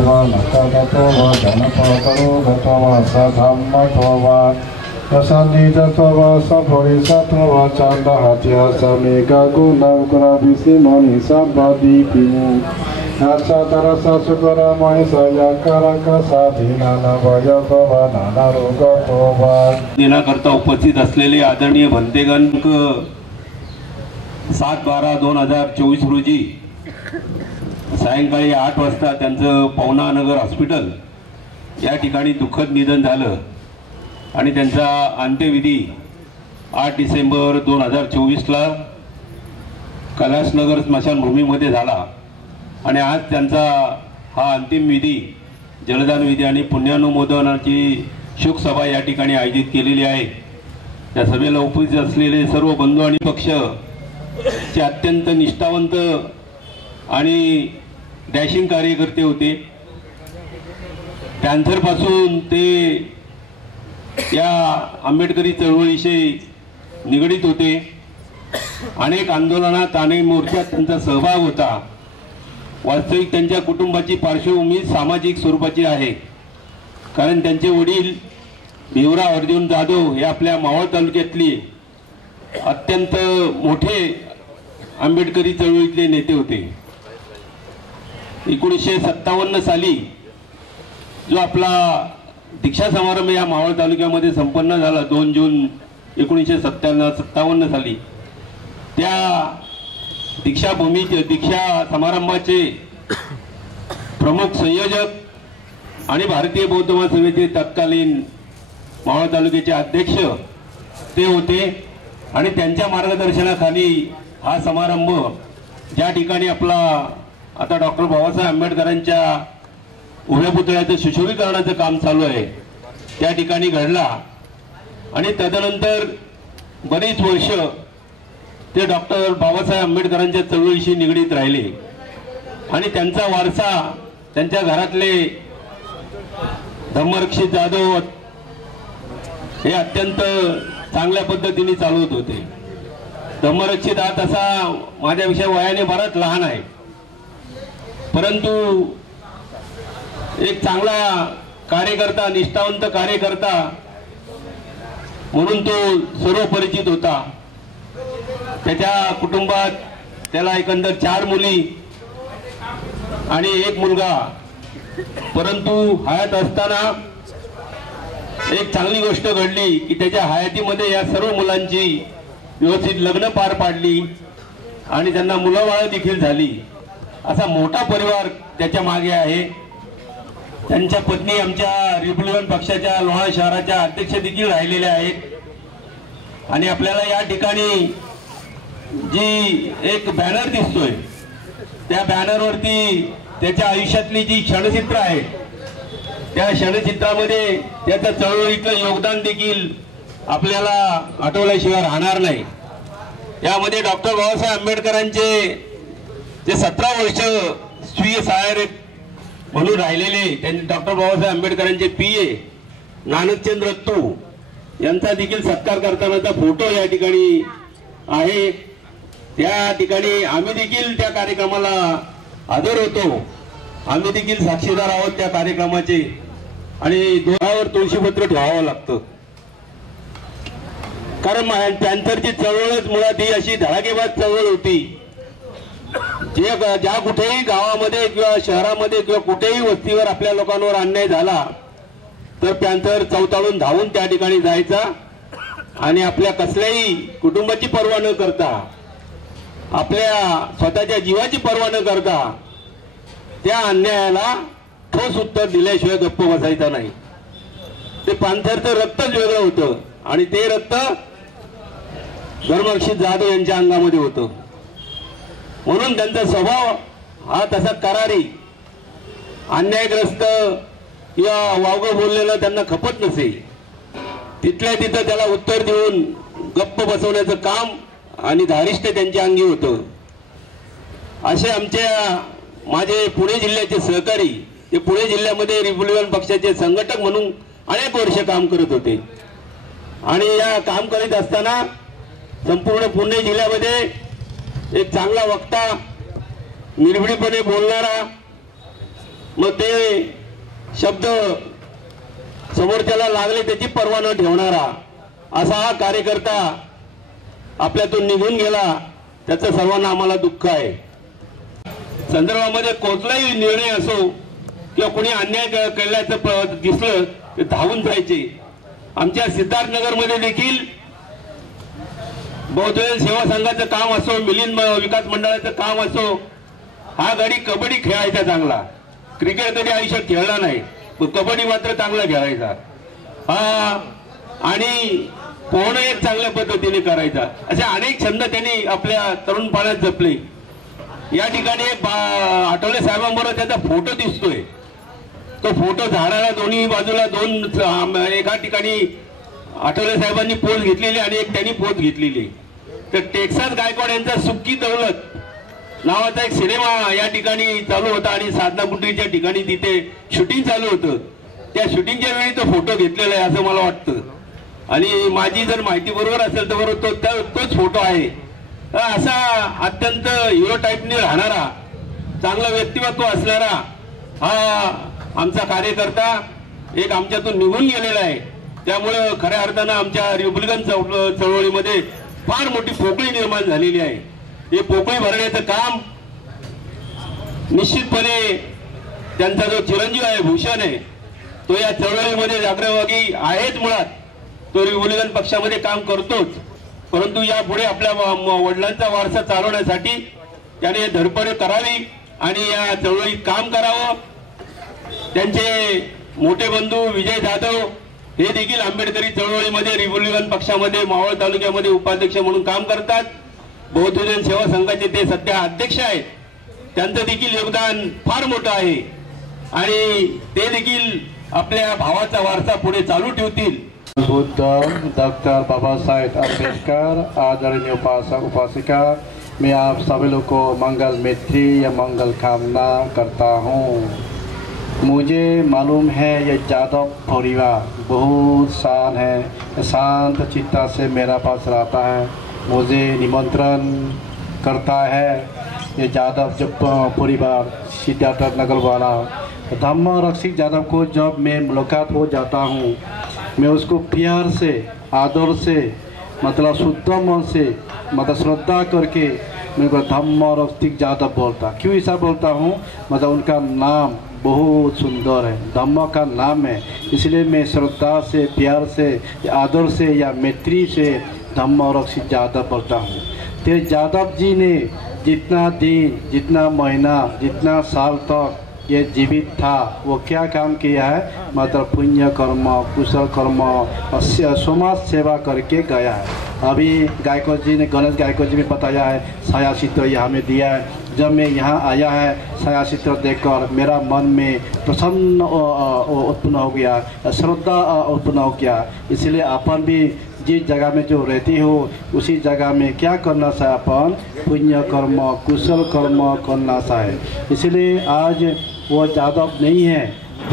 वा नकगतो वा जनपदो गतो वा सधम्मतो वा प्रसादितो वा सफलिसतो वा चांदहत्या समेगा गुणगुणविसिमनि सबदीपिमु नाचतरसा सुकरमय सयकरक साधीना नवयतो वा नानारोगतो वा दिनाकरता उपस्थित असलेले आदरणीय भंतेगण 7/12/2024 रोजी सायंकाळी 8 वाजता त्यांचं पवना नगर हॉस्पिटल या ठिकाणी दुःखद निधन झालं आणि त्यांचा अंत्यविधी 8 डिसेंबर 2024ला कैलासनगर स्मशानभूमीमध्ये झाला आणि आज त्यांचा हा अंतिम विधी जलदान विधी आणि पुण्यानुमोदनाची शोकसभा या ठिकाणी आयोजित केलेली आहे। या सभेला उपस्थित असलेले सर्व बंधू आणि पक्ष चे अत्यंत निष्ठावंत आणि डॅशिंग कार्यकर्ते होते। पॅन्थरपासून ते या आंबेडकरी चळवळीशी निगडित होते। अनेक आंदोलनात अनेक मोर्चात त्यांचा सहभाग होता। वास्तविक त्यांच्या कुटुंबाची पार्श्वभूमी सामाजिक स्वरूपाची आहे, कारण त्यांचे वडील भिवरा अर्जुन जाधव हे आपल्या मावळ तालुक्यातली अत्यंत मोठे आंबेडकरी चळवळीतले नेते होते। 1957 साली जो आपला दीक्षा समारंभ या मावळ तालुक्यामध्ये संपन्न झाला 2 जून 1957 साली, त्या दीक्षा समारंभाचे प्रमुख संयोजक आणि भारतीय बौद्ध महासभेचे तत्कालीन मावळ तालुक्याचे अध्यक्ष ते होते आणि त्यांच्या मार्गदर्शनाखाली हा समारंभ ज्या ठिकाणी आपला आता डॉक्टर बाबासाहेब आंबेडकरांच्या उभ्या पुतळ्याचं सुशोभीकरणाचं काम चालू आहे त्या ठिकाणी घडला आणि तदनंतर बरीच वर्ष ते डॉक्टर बाबासाहेब आंबेडकरांच्या चळवळीशी निगडीत राहिले आणि त्यांचा वारसा त्यांच्या घरातले धम्मरक्षित जाधव हे अत्यंत चांगल्या पद्धतीने चालवत होते। धम्मरक्षित हा तसा माझ्यापेक्षा वयाने बराच लहान आहे, परंतु एक चांगला कार्यकर्ता, निष्ठावंत कार्यकर्ता म्हणून तो सर्व परिचित होता। त्याच्या कुटुंबात त्याला एकंदर 4 मुली आणि 1 मुलगा, परंतु हयात असताना एक चांगली गोष्ट घडली की त्याच्या हयातीमध्ये या सर्व मुलांची व्यवस्थित लग्न पार पाडली आणि त्यांना मुलंबाळ देखील झाली। असा मोठा परिवार त्याच्या मागे आहे। त्यांच्या पत्नी आमच्या रिपब्लिकन पक्षाच्या लोहा शहराच्या अध्यक्ष देखील राहिलेल्या आहेत आणि आपल्याला या ठिकाणी जी एक बॅनर दिसतोय त्या बॅनरवरती त्याच्या आयुष्यातली जी क्षणचित्र आहे त्या क्षणचित्रामध्ये त्याचं चळवळीतलं योगदान देखील आपल्याला आठवल्याशिवाय राहणार नाही। यामध्ये डॉक्टर बाबासाहेब आंबेडकरांचे जे 17 वर्ष स्वीय सहाय्यक म्हणून राहिलेले त्यांनी डॉक्टर बाबासाहेब आंबेडकरांचे पीए नानकचंद्र तू यांचा देखील सत्कार करतानाचा फोटो या ठिकाणी आहे। त्या ठिकाणी आम्ही देखील त्या कार्यक्रमाला हजर होतो, आम्ही देखील साक्षीदार आहोत त्या कार्यक्रमाचे आणि दोरावर तुळशीपत्र ठेवावं लागतं, कारण पॅन्थरची चळवळच मुळात ही अशी धडाकेबाज चळवळ होती। ज्या कुठेही गावामध्ये किंवा शहरामध्ये किंवा कुठेही वस्तीवर आपल्या लोकांवर अन्याय झाला तर पॅन्थर चौताळून धावून त्या ठिकाणी जायचा आणि आपल्या कसल्याही कुटुंबाची पर्वा न करता, आपल्या स्वतःच्या जीवाची पर्वा न करता त्या अन्यायाला ठोस उत्तर दिल्याशिवाय गप्प बसायचा नाही। ते पॅन्थरचं रक्तच वेगळं होतं आणि ते रक्त धर्मरक्षित जाधव यांच्या अंगामध्ये होतं, म्हणून त्यांचा स्वभाव हा तसा करारी, अन्यायग्रस्त किंवा वावगं बोललेलं त्यांना खपत नसे। तिथल्या तिथं त्याला उत्तर देऊन गप्प बसवण्याचं काम आणि धारिष्ट त्यांच्या अंगी होतं। असे माझे पुणे जिल्ह्याचे सहकारी, ते पुणे जिल्ह्यामध्ये रिपब्लिकन पक्षाचे संघटक म्हणून अनेक वर्ष काम करत होते आणि या काम करीत असताना संपूर्ण पुणे जिल्ह्यामध्ये एक चांगला वक्ता, निर्भीडपणे बोलणारा मग ते शब्द समोरच्याला लागले त्याची पर्वा न ठेवणारा असा हा कार्यकर्ता आपल्यातून निघून गेला, त्याचं सर्वांना आम्हाला दुःख आहे. संदर्भामध्ये कोणताही निर्णय असो किंवा कोणी अन्याय केल्याचं दिसलं ते धावून जायचे. आमच्या सिद्धार्थनगरमध्ये देखील बौद्धजन सेवा संघाचं काम असो, मिलिंद विकास मंडळाचं काम असो, हा गडी कबड्डी खेळायचा चांगला. क्रिकेट कधी आयुष्यात खेळला नाही, कबड्डी मात्र चांगला खेळायचा. हा आणि पोहणं एक चांगल्या पद्धतीने करायचा. असे अनेक छंद त्यांनी आपल्या तरुणपणात जपले. या ठिकाणी एक आठवले साहेबांबरोबर त्याचा फोटो दिसतोय. तो फोटो झाडाला दोन्ही बाजूला दोन, एका ठिकाणी आठवले साहेबांनी पोज घेतलेली आणि एक त्यांनी पोज घेतलेली. तर टेक्सास गायकवाड यांचा सुक्की दौलत नावाचा एक सिनेमा या ठिकाणी चालू होता आणि साधना कुटीच्या ठिकाणी तिथे शूटिंग चालू होतं. त्या शूटिंगच्या वेळी तो फोटो घेतलेला आहे असं मला वाटतं. आणि माझी जर माहिती बरोबर असेल तर बरोबर तोच फोटो आहे. असा अत्यंत हिरो टाईपने राहणारा, चांगला व्यक्तिमत्व असणारा हा आमचा कार्यकर्ता एक आमच्यातून निघून गेलेला आहे. त्यामुळं खऱ्या अर्थानं आमच्या रिपब्लिकन चळवळीमध्ये फार मोठी पोकळी निर्माण झालेली आहे. हे पोकळी भरण्याचं काम निश्चितपणे त्यांचा जो चिरंजीव आहे भूषण आहे तो या चळवळीमध्ये जाग्रभागी आहेच. मुळात तो रिपब्लिकन पक्षामध्ये काम करतोच, परंतु यापुढे आपल्या वडिलांचा वारसा चालवण्यासाठी त्याने धडपड करावी आणि या चळवळीत काम करावं. त्यांचे मोठे बंधू विजय जाधव हे देखील आंबेडकरी चळवळीमध्ये रिपब्लिकन पक्षामध्ये मावळ तालुक्यामध्ये उपाध्यक्ष म्हणून काम करतात. बौद्धजन सेवा संघाचे ते सध्या अध्यक्ष आहेत. त्यांचं देखील योगदान फार मोठं आहे आणि ते देखील आपल्या भावाचा वारसा पुढे चालू ठेवतील. बुद्ध डॉक्टर बाबा साहेब अम्बेडकर, आदरणीय उपासक उपासिका, मैं आप सभी लोग को मंगल मैत्री या मंगल कामना करता हूँ. मुझे मालूम है ये जादव परिवार बहुत शान है, शांत चित्ता से मेरा पास रहता है, मुझे निमंत्रण करता है. ये जादव जब परिवार सिद्धार्थ नगर वाला धम्म रक्षित जादव को जब मैं मुलाकात हो जाता हूँ, मैं उसको प्यार से आदर से मतलब शुद्ध मन से मतलब श्रद्धा करके मेरे को धम्म रक्षित जादव बोलता. क्यों ऐसा बोलता हूँ? मतलब उनका नाम बहुत सुंदर है, धम्म का नाम है, इसलिए मैं श्रद्धा से प्यार से आदर से या मैत्री से धम्म रक्षित जादव बोलता हूँ. तो जादव जी ने जितना दिन, जितना महीना, जितना साल तक ये जीवित था वो क्या काम किया है? मतलब पुण्य कर्म, कुशल कर्म और समाज सेवा करके गया है. अभी गायकवाड़ जी ने, गणेश गायकवाड़ जी ने बताया है, छाया चित्र यहाँ में दिया है. जब मैं यहाँ आया है छाया चित्र देखकर मेरा मन में प्रसन्न उत्पन्न हो गया, श्रद्धा उत्पन्न हो गया. इसलिए अपन भी जिस जगह में जो रहती हो उसी जगह में क्या करना चाहिए? अपन पुण्य कर्म, कुशल कर्म करना चाहिए. इसलिए आज वो जादव नहीं है,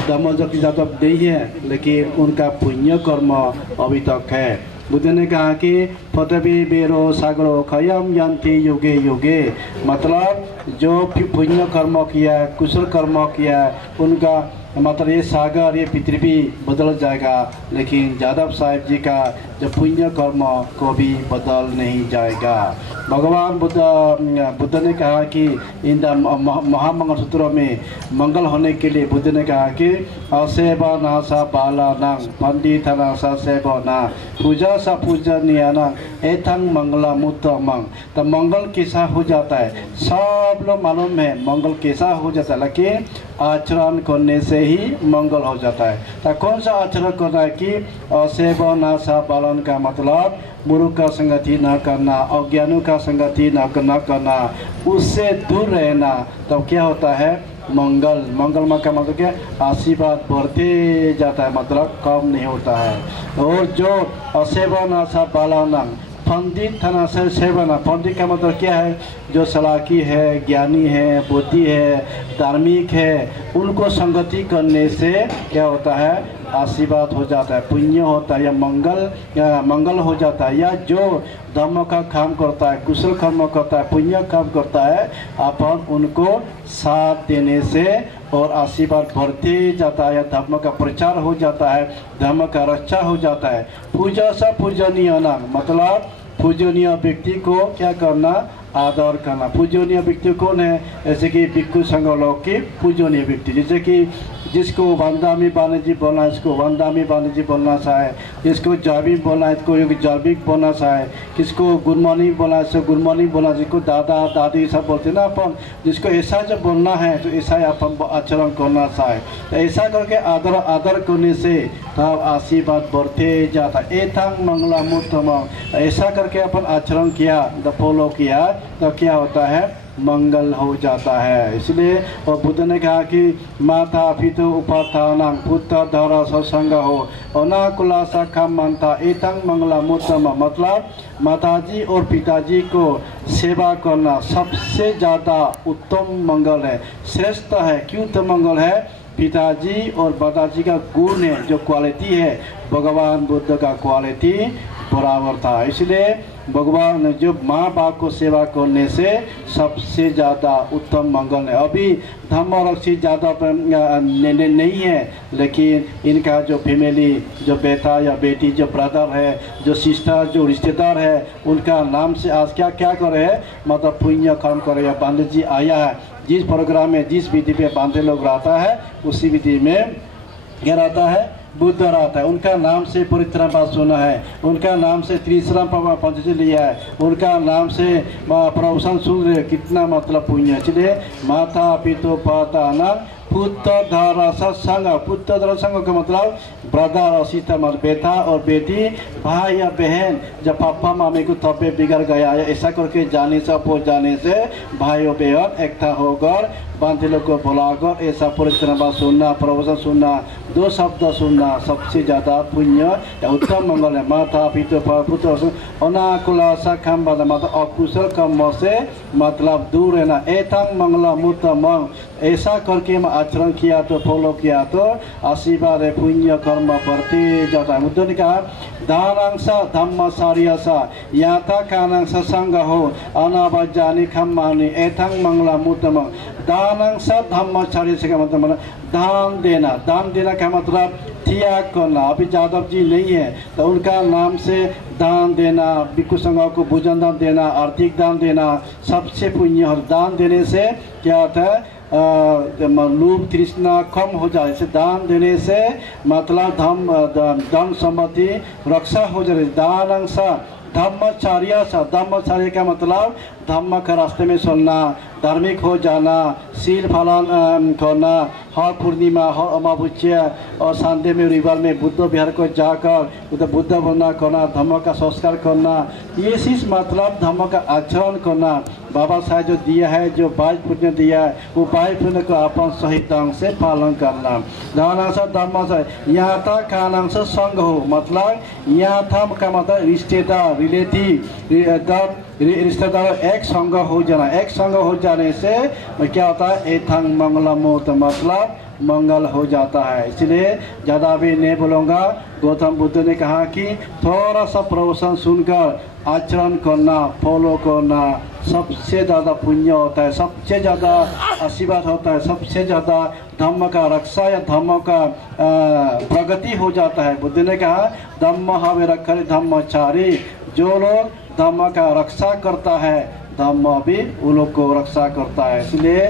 धम्मजकी जादव नहीं है, लेकिन उनका पुण्य कर्म अभी तक है. बुद्ध ने कहा कि पृथ्वी बेरो सागरो खयम यंती युगे युगे, मतलब जो पुण्य कर्म किया, कुशल कर्म किया, उनका मतलब ये सागर, ये पृथ्वी बदल जाएगा, लेकिन जादव साहब जी का जो पुण्य कर्म को भी बदल नहीं जाएगा. भगवान बुद्ध ने कहा कि इन महामंगल सूत्रों में मंगल होने के लिए बुद्ध ने कहा कि असेवा नासा बाला नांग पंडित नासा सेवा ना पूजा सा पूजनीय नांग एथंग मंगला मुत्तमंग. तो मंगल कैसा हो जाता है? सब लोग मालूम है मंगल कैसा हो जाता है, लेकिन आचरण करने से ही मंगल हो जाता है. तो कौन सा आचरण करना है कि असेवा नासा पालन का मतलब मूर्ख का संगति न करना, अज्ञानों का संगति न करना, उससे दूर रहना. तब क्या होता है? मंगल. मंगल का मतलब क्या? आशीर्वाद बढ़ते जाता है, मतलब कम नहीं होता है. और जो असेवा नासा पालन पंडित थाना से सेवना, पंडित का मतलब क्या है? जो सलाकी है, ज्ञानी है, बुद्धि है, धार्मिक है, उनको संगति करने से क्या होता है, आशीर्वाद हो जाता है, पुण्य होता है, या मंगल हो जाता है। या जो धर्म का काम करता है, कुशल कर्म करता है, पुण्य काम करता है, अपन उनको साथ देने से और आशीर्वाद बढ़ते जाता है, या धर्म का प्रचार हो जाता है, धर्म का रक्षा हो जाता है। पूजा सा पूजनीय नाम, मतलब पूजनीय व्यक्ति को क्या करना, आदर करना। पूजनीय व्यक्ति कौन है? जैसे कि भिक्षु संघ लोग की पूजनीय व्यक्ति, जैसे कि जिसको वंदामी बालाजी बोलना है, इसको वंदामी बालाजी बोलना चाहे, जिसको जाबिक बोलना है, इसको जाबिक बोलना चाहे, किसको गुड मॉर्निंग बोलना है, इसको गुड मॉर्निंग बोलना, जिसको दादा दादी सब बोलते ना अपन, जिसको ऐसा जब बोलना है तो ऐसा ही अपन आचरण करना चाहे। तो ऐसा करके आदर करने से तब आशीर्वाद बढ़ते जाता है। एथांग मंगला मूर्तम, ऐसा करके अपन आचरण किया, तो फॉलो किया, तो क्या होता है, मंगल हो जाता है। इसलिए और बुद्ध ने कहा कि माता पिता उपाथानां पुत्र धरा सत्संग हो अनाकुला शाखा मानता एतंग मंगला मुत्तम, मतलब माताजी और पिताजी को सेवा करना सबसे ज़्यादा उत्तम मंगल है, श्रेष्ठ है। क्यों उत्तम मंगल है? पिताजी और माताजी का गुण है, जो क्वालिटी है, भगवान बुद्ध का क्वालिटी बराबर था। इसलिए भगवान ने जो माँ बाप को सेवा करने से सबसे ज़्यादा उत्तम मंगल है। अभी धर्म रक्षी ज़्यादा नहीं है, लेकिन इनका जो फैमिली, जो बेटा या बेटी, जो ब्रदर है, जो सिस्टर, जो रिश्तेदार है, उनका नाम से आज क्या क्या करे, मतलब पुण्य कर्म करे। या बांधे जी आया है, जिस प्रोग्राम में, जिस विधि पे बांधे लोग रहता है, उसी विधि में क्या रहता है, बुद्ध रहता है। उनका नाम से परित्राण पाठ सुना है, उनका नाम से त्रिश्रम पंचशील लिया है, उनका नाम से प्रवचन सुन रहे, कितना मतलब पुण्य। इसलिए माता पिता पाता पुत्र धर सत्संग, पुत्र धर संग का मतलब ब्रदर और सिस्टर, मतलब बेटा और बेटी, भाई या बहन। जब पापा मामी को तबीयत बिगड़ गया है, ऐसा करके जाने से पहुँच जाने से भाई और बहन एकता होकर बांधे लोग को बुलाकर ऐसा परिक्रमा सुनना, प्रवचन सुनना, दो शब्द सुनना सबसे ज़्यादा पुण्य या उत्तम मंगल है। माता पिता पुत्र अनाकुला शाखा, मतलब अकुशल कर्म से मतलब दूर रहना। एतंग मंगला मूर्तम, ऐसा करके हम आचरण किया तो, फॉलो किया तो आशीर्वाद है, पुण्य कर्म बढ़ते जाता है। बुद्ध ने कहा दानांश धम्मचार्यसा याथा कानांश संग हो अनावजानी खम्मानी एतंग मंगला मूर्तम। दानांश धम्मचार्य से का मतलब दान देना, दान देना का मतलब त्याग करना। अभी यादव जी नहीं है तो उनका नाम से दान देना, भिक्षु संघ को भोजन दान देना, आर्थिक दान देना सबसे पुण्य। दान देने से क्या होता है, लोभ तृष्णा कम हो जाए। दान देने से मतलब धन सम्पत्ति रक्षा हो जाए। दान अंश धम्मचार्य, धम्मचार्य का मतलब धर्म के रास्ते में चलना, धार्मिक हो जाना, शील पालन करना, हर पूर्णिमा, हर अमावस्या और शांति में रिवर में बुद्ध विहार को जाकर उधर बुद्ध बनना करना, धर्म का संस्कार करना, ये चीज़ मतलब धर्म का आचरण करना। बाबा साहब जो दिया है, जो 22 पुण्य दिया है, वो 22 पुण्य को अपन सही ढंग से पालन करना। दानांश धर्म से यहाँ था कानांश संग हो, मतलब यहाँ था का मतलब रिश्तेदार, रिलेटिव, रिश्तेदार एक संग हो जाना। एक संग हो जाने से क्या होता है, एथंग मंगलमूर्त, मतलब मंगल हो जाता है। इसलिए ज़्यादा भी नहीं बोलूँगा। गौतम बुद्ध ने कहा कि थोड़ा सा प्रवचन सुनकर आचरण करना, फॉलो करना सबसे ज़्यादा पुण्य होता है, सबसे ज़्यादा आशीर्वाद होता है, सबसे ज़्यादा धर्म का रक्षा या धर्म का प्रगति हो जाता है। बुद्ध ने कहा धम्म हवे रखरे धम्मचारी, जो लोग धर्म का रक्षा करता है धर्म भी उन लोग को रक्षा करता है। इसलिए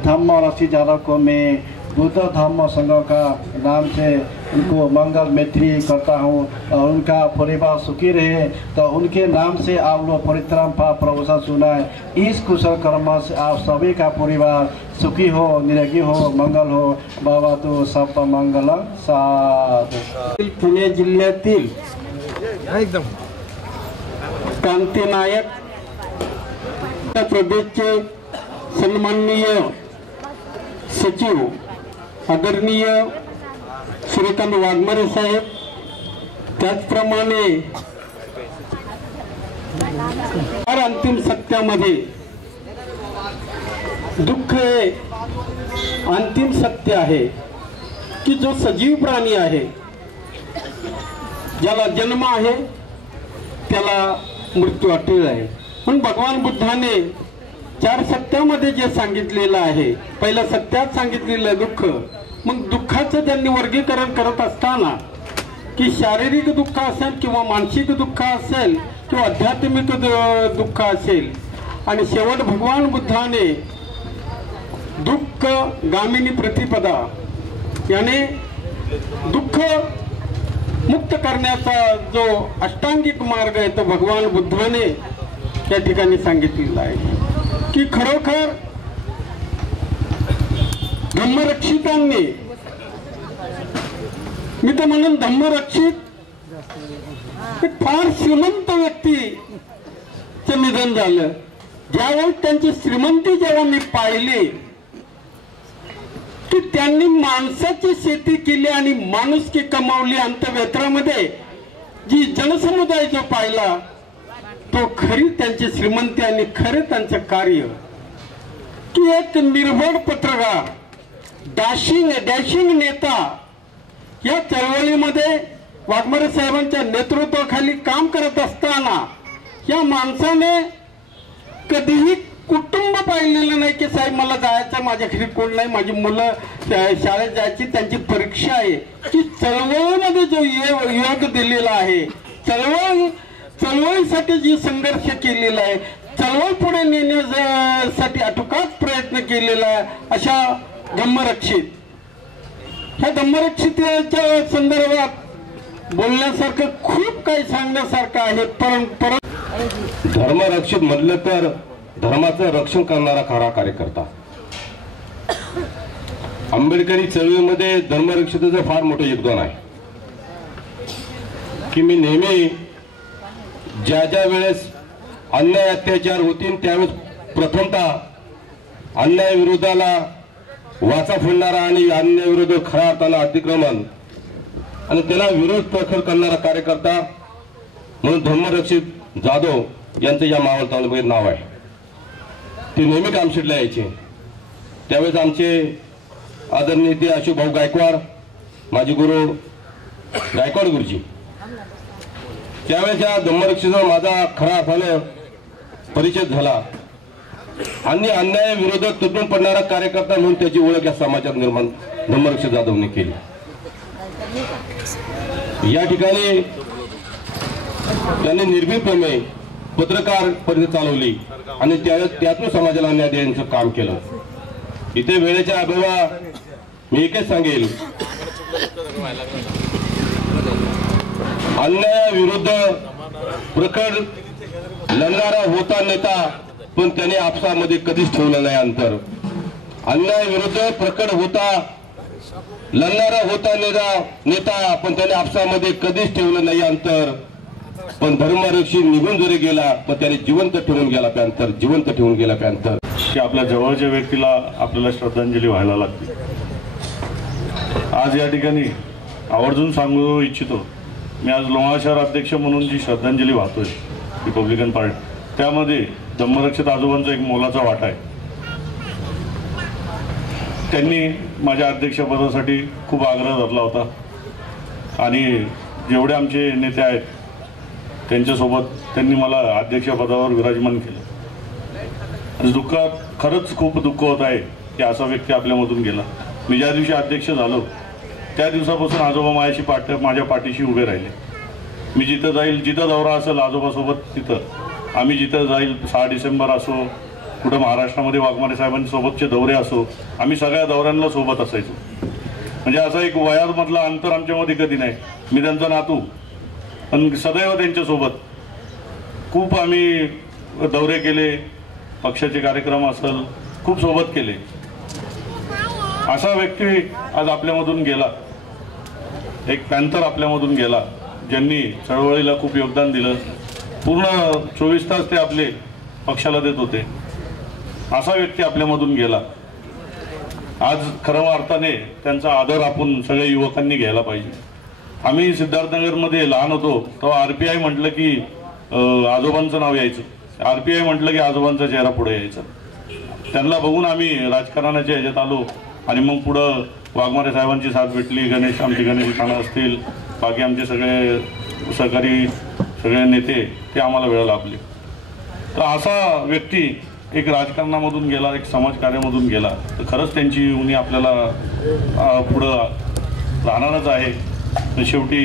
धर्म रक्षी जातकों में बुद्ध धर्म संघ का नाम से उनको मंगल मैत्री करता हूँ और उनका परिवार सुखी रहे, तो उनके नाम से आप लोग परित्राण पाठ प्रवचन सुनाए। इस कुशल कर्म से आप सभी का परिवार सुखी हो, निरोगी हो, मंगल हो। बाबा तो सब मंगल साधु। पुणे जिल्ह्यातील एकदम क्रांतिनायक प्रदेशचे सन्माननीय सचिव आदरणीय श्रीकांत वाघमारे साहेब, त्याचप्रमाणे अंतिम सत्यामध्ये दुःख हे अंतिम सत्य आहे की जो सजीव प्राणी आहे, ज्याला जन्म आहे त्याला मृत्यू अटळ आहे. पण भगवान बुद्धाने 4 सत्यामध्ये जे सांगितलेलं आहे, पहिल्या सत्यात सांगितलेलं दुःख, मग दुःखाचं त्यांनी वर्गीकरण करत असताना की शारीरिक दुःख असेल किंवा मानसिक दुःख असेल किंवा आध्यात्मिक दुःख असेल, आणि शेवट भगवान बुद्धाने दुःख गामिनी प्रतिपदा याने दुःख मुक्त करण्याचा जो अष्टांगिक मार्ग आहे तो भगवान बुद्धाने या ठिकाणी सांगितलेला आहे की खरोखर धम्मरक्षितांनी, मी तर म्हणून धम्मरक्षित एक फार श्रीमंत व्यक्तीचं निधन झालं. ज्यावेळेस त्यांची श्रीमंती जेव्हा मी पाहिली की त्यांनी माणसाची शेती केली आणि माणुसकी कमावली, अंतव्यत्रामध्ये जी जनसमुदाय जो पाहिला तो खरी त्यांची श्रीमंती आणि खरे त्यांचं कार्य की एक निर्भड पत्रकार, डॅशिंग नेता या चळवळीमध्ये वाघमारे साहेबांच्या नेतृत्वाखाली काम करत असताना या माणसाने कधीही कुटुंब पाहिलेलं नाही की साहेब मला जायचं, माझ्या घरी कोण नाही, माझी मुलं शाळेत जायची, त्यांची परीक्षा आहे, की चळवळीमध्ये जो योग दिलेला आहे, चळवळीसाठी जी संघर्ष केलेला आहे, चळवळ पुढे नेण्यासाठी अटोकाट प्रयत्न केलेला आहे, अशा धम्मरक्षित, ह्या धम्मरक्षितच्या संदर्भात बोलण्यासारखं खूप काही सांगण्यासारखं आहे. परंतु धर्मरक्षित म्हटलं तर धर्माचं रक्षण करणारा खरा कार्यकर्ता. आंबेडकरी चळवळीमध्ये धर्मरक्षितेचं फार मोठं योगदान आहे की मी नेहमी ज्या वेळेस अन्याय अत्याचार होतील त्यावेळेस प्रथमतः अन्याय विरोधाला वाचा फोडणारा आणि अन्याय विरोध खऱ्या अर्थानं अतिक्रमण आणि त्याला विरोध प्रखर करणारा कार्यकर्ता म्हणून धर्मरक्षित जाधव यांचं या मावळ तालुक्यामध्ये नाव आहे. ते नेहमी कामशेटला यायचे. त्यावेळेस आमचे आदरणीय ते अशोक भाऊ गायकवाड, माझे गुरु गायकवाड गुरुजी, त्यावेळेस या धम्मरक्षीचा माझा खरा अर्थानं परिचय झाला आणि अन्याय विरोधात तुटून पडणारा कार्यकर्ता म्हणून त्याची ओळख या समाजात निर्माण धम्मरक्षी जाधवने केली. या ठिकाणी त्यांनी निर्भीडपणे पत्रकार परिषद चालवली आणि त्यातून समाजाला न्याय देण्याचं काम केलं. इथे वेळेच्या अभावात मी एकच सांगेल, अन्यायाविरुद्ध प्रखर लढणारा होता नेता, पण त्याने आपसामध्ये कधीच ठेवलं नाही अंतर. अन्यायाविरुद्ध प्रखर होता लढणारा होता नेता, पण त्याने आपसामध्ये कधीच ठेवलं नाही अंतर. पण धर्मरक्षित निघून जरी गेला पण त्याने जिवंत ठेवून गेला प्यांतर, जिवंत ठेवून गेला प्यांतर. की आपल्या जवळच्या व्यक्तीला आपल्याला श्रद्धांजली व्हायला लागते. आज या ठिकाणी आवर्जून सांगू इच्छितो, मी आज लोणार शहर अध्यक्ष म्हणून जी श्रद्धांजली वाहतोय रिपब्लिकन पार्टी, त्यामध्ये धम्मरक्षित आजोबांचा एक मोलाचा वाटा आहे. त्यांनी माझ्या अध्यक्षपदासाठी खूप आग्रह धरला होता आणि जेवढे आमचे नेते आहेत त्यांच्यासोबत त्यांनी मला अध्यक्षपदावर विराजमान केलं. आणि दुःखात खरंच खूप दुःख होत आहे की असा व्यक्ती आपल्यामधून गेला. मी ज्या दिवशी अध्यक्ष झालो त्या दिवसापासून आजोबा माझ्या पाठीशी उभे राहिले. मी जिथं जाईल, जिथं दौरा असेल आजोबासोबत तिथं, आम्ही जिथं जाईल, 6 डिसेंबर असो, कुठं महाराष्ट्रामध्ये वाघमारे साहेबांसोबतचे दौरे असो, आम्ही सगळ्या दौऱ्यांना सोबत असायचो. म्हणजे असा एक वयामधला अंतर आमच्यामध्ये कधी नाही. मी त्यांचा नातू पण सदैव त्यांच्यासोबत. खूप आम्ही दौरे केले, पक्षाचे कार्यक्रम असेल खूप सोबत केले. असा व्यक्ती आज आपल्यामधून गेला, एक पॅन्थर आपल्यामधून गेला, ज्यांनी चळवळीला खूप योगदान दिलं. पूर्ण 24 तास ते आपले पक्षाला देत होते. असा व्यक्ती आपल्यामधून गेला. आज खऱ्या अर्थाने त्यांचा आदर आपण सगळ्या युवकांनी घ्यायला पाहिजे. आम्ही सिद्धार्थनगरमध्ये लहान होतो तेव्हा RPI म्हटलं की आजोबांचं नाव यायचं, RPI म्हटलं की आजोबांचा चेहरा पुढे यायचा. त्यांना बघून आम्ही राजकारणाच्या ह्याच्यात आलो आणि मग पुढं वाघमारे साहेबांची साथ भेटली. आमचे गणेश ठाणा असतील, बाकी आमचे सगळे सहकारी सगळे नेते ते आम्हाला वेळ लाभले. तर असा व्यक्ती एक राजकारणामधून गेला, एक समाजकार्यामधून गेला, तर खरंच त्यांची उणी आपल्याला पुढं राहणारच आहे. शेवटी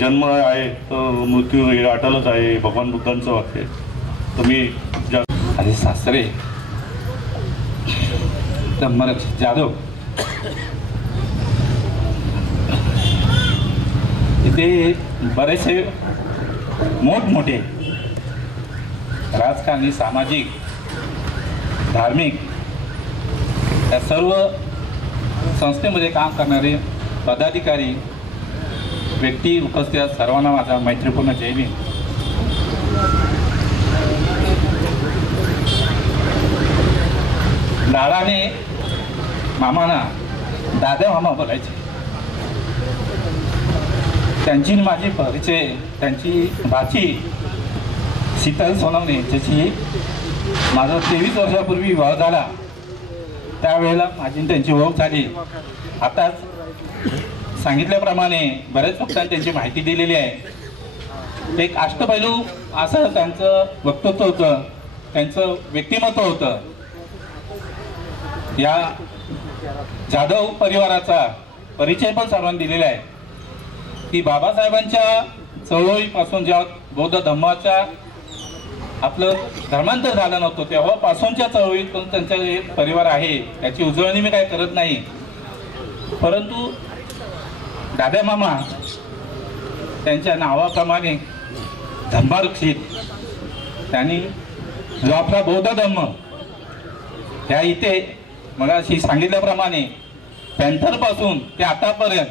जन्म आहे तर मृत्यू हे अटलच आहे, भगवान बुद्धांचं वाक्य. तर मी अरे सासरे धम्मरक्षित जाधव इथे बरेचसे मोठमोठे राजकारणी, सामाजिक, धार्मिक या सर्व संस्थेमध्ये काम करणारे पदाधिकारी व्यक्ती उपस्थित आहेत. सर्वांना माझा मैत्रीपूर्ण जय भीम. लाडाने मामाना दादा मामा बोलायचे. त्यांची माझी परिचय, त्यांची भाची शीतल सोनवणे ज्याची माझा 23 वर्षापूर्वी विवाह झाला, त्यावेळेला माझी त्यांची ओळख झाली. आताच सांगितल्याप्रमाणे बऱ्याच वक्तांनी त्यांची माहिती दिलेली आहे. एक अष्टपैलू असं त्यांचं वक्तृत्व होतं, त्यांचं व्यक्तिमत्व होतं. या जाधव परिवाराचा परिचय पण सर्वांनी दिलेला आहे की बाबासाहेबांच्या चळवळीपासून जेव्हा बौद्ध धर्माच्या आपलं धर्मांतर झालं नव्हतं तेव्हापासूनच्या चळवळीतून त्यांचा परिवार आहे, त्याची उजळणी मी काय करत नाही. परंतु दादा मामा त्यांच्या नावाप्रमाणे धम्मरक्षित, त्यांनी जो आपला बौद्ध धर्म ह्या इथे मगाशी सांगितल्याप्रमाणे पॅन्थर पासून ते आतापर्यंत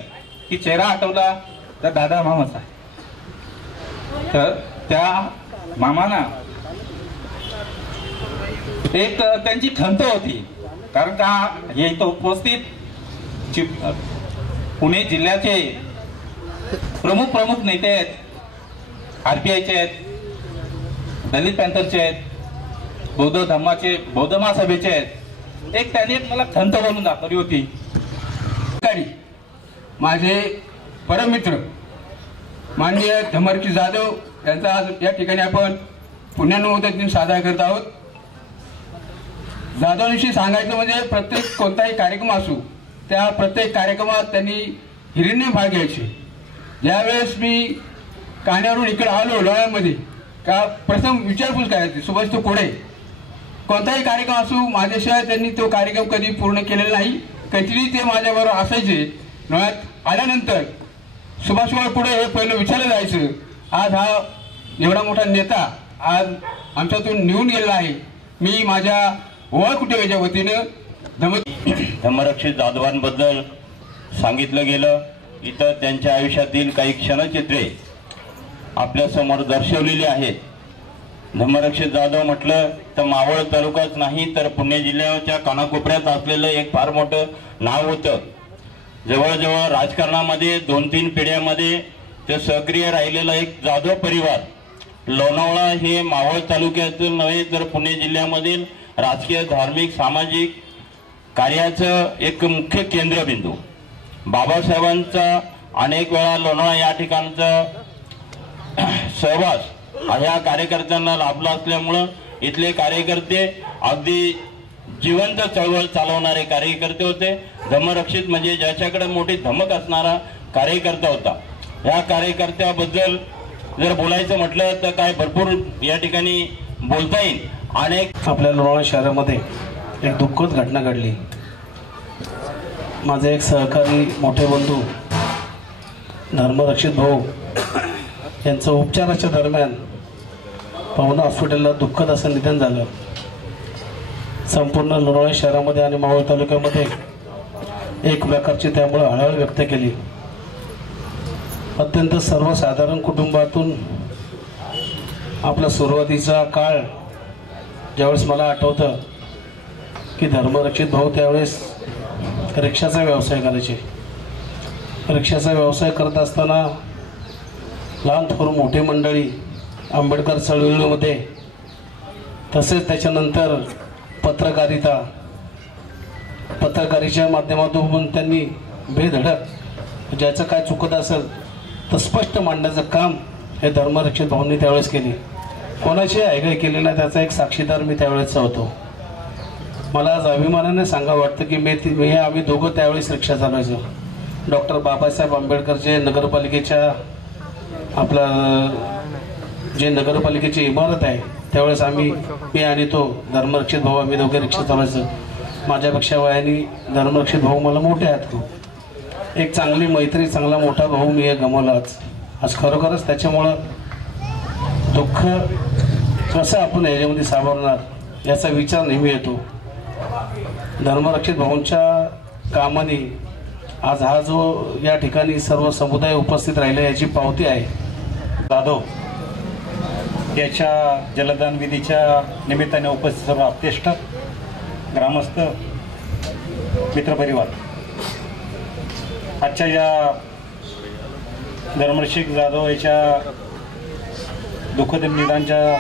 की चेहरा आठवला तर दादा मामाचा. तर त्या मामाना एक त्यांची खंत होती, कारण का हे इथं उपस्थित पुणे जिल्ह्याचे प्रमुख नेते आहेत, RPIचे आहेत, दलित पॅन्थरचे आहेत, बौद्ध धर्माचे, बौद्ध महासभेचे आहेत. एक त्यांनी मला खंत बनवून दाखवली होती. माझे परममित्र माननीय धम्मरक्षित जाधव यांचा आज या ठिकाणी आपण पुण्यनवोदय दिन साजरा करत आहोत. जाधवांविषयी सांगायचं म्हणजे प्रत्येक कोणताही कार्यक्रम असू त्या प्रत्येक कार्यक्रमात त्यांनी हिरीने भाग घ्यायचे. ज्यावेळेस मी काण्यावरून इकडे आलो लोण्यामध्ये का प्रथम विचारपूस करायची सुभाष तो पुढे कोणताही कार्यक्रम असू माझ्याशिवाय त्यांनी तो कार्यक्रम कधी पूर्ण केलेला नाही. कंटिन्यू ते माझ्याबरोबर असायचे. नव्यात आल्यानंतर सुभाषबाळ पुढे हे पहिलं विचारलं जायचं. आज हा एवढा मोठा नेता आज आमच्यातून निघून गेलेला आहे. मी माझ्या ओवाळ कुटुंबाच्या वतीनं धम्मरक्षित जाधवांबद्दल सांगितलं गेलं. इथं त्यांच्या आयुष्यातील काही क्षणचित्रे आपल्या समोर दर्शवलेली आहेत. धम्मरक्षित जाधव म्हटलं तर मावळ तालुकाच नाही तर पुणे जिल्ह्याच्या कानाकोपऱ्यात असलेलं एक फार मोठं नाव होतं. जवळजवळ राजकारणामध्ये 2-3 पिढ्यामध्ये ते सक्रिय राहिलेला एक जाधव परिवार. लोणावळा हे मावळ तालुक्यातील नव्हे तर पुणे जिल्ह्यामधील राजकीय, धार्मिक, सामाजिक कार्याचं एक मुख्य केंद्रबिंदू. बाबासाहेबांचा अनेक वेळा लोणावळा या ठिकाणचा सहवास ह्या कार्यकर्त्यांना लाभला असल्यामुळं इथले कार्यकर्ते अगदी जिवंत चळवळ चालवणारे कार्यकर्ते होते. धम्मरक्षित म्हणजे ज्याच्याकडे मोठी धमक असणारा कार्यकर्ता होता. या कार्यकर्त्याबद्दल जर बोलायचं म्हटलं तर काय भरपूर या ठिकाणी बोलता येईल. अनेक आपल्या लोणावळा शहरामध्ये एक दुःखद घटना घडली. माझे एक सहकारी मोठे बंधू धर्मरक्षित भाऊ यांचं उपचाराच्या दरम्यान पवना हॉस्पिटलला दुःखद असं निधन झालं. संपूर्ण लोणावळा शहरामध्ये आणि मावळ तालुक्यामध्ये एक प्रकारची त्यामुळे हळहळ व्यक्त केली. अत्यंत सर्वसाधारण कुटुंबातून आपला सुरुवातीचा काळ ज्यावेळेस मला आठवतं की धर्मरक्षित भाऊ त्यावेळेस रिक्षाचा व्यवसाय करायचे. रिक्षाचा व्यवसाय करत असताना लहान थोर मोठी मंडळी आंबेडकर चळवळीमध्ये तसेच त्याच्यानंतर पत्रकारितेच्या माध्यमातून त्यांनी बेधडक ज्याचं काय चुकत असेल तर स्पष्ट मांडण्याचं काम हे धर्मरक्षित भाऊंनी त्यावेळेस केली. कोणाची आयघाई केली नाही त्याचा एक साक्षीदार मी त्यावेळेसचा होतो. मला आज अभिमानाने सांगा वाटतं की मी आम्ही दोघं त्यावेळेस रिक्षा चालवायचो. डॉक्टर बाबासाहेब आंबेडकरचे नगरपालिकेच्या जे नगरपालिकेची इमारत आहे त्यावेळेस मी आणि तो धर्मरक्षित भाऊ आम्ही दोघे रिक्षा चालवायचो. माझ्यापेक्षा वयाने धर्मरक्षित भाऊ मला मोठे आहेत खूप. एक चांगली मैत्री, चांगला मोठा भाऊ मी हे गमावला आज खरोखरच. त्याच्यामुळं दुःख कसं आपण याच्यामध्ये सावरणार याचा विचार नेहमी येतो. धर्मरक्षित भाऊंच्या कामाने आज हा जो या ठिकाणी सर्व समुदाय उपस्थित राहिला याची पावती आहे. जाधव याच्या जलदान विधीच्या निमित्ताने उपस्थित सर्व आप्तेष्ट, ग्रामस्थ, मित्रपरिवार, आजच्या या धर्मरक्षित जाधव याच्या दुःखद निदानच्या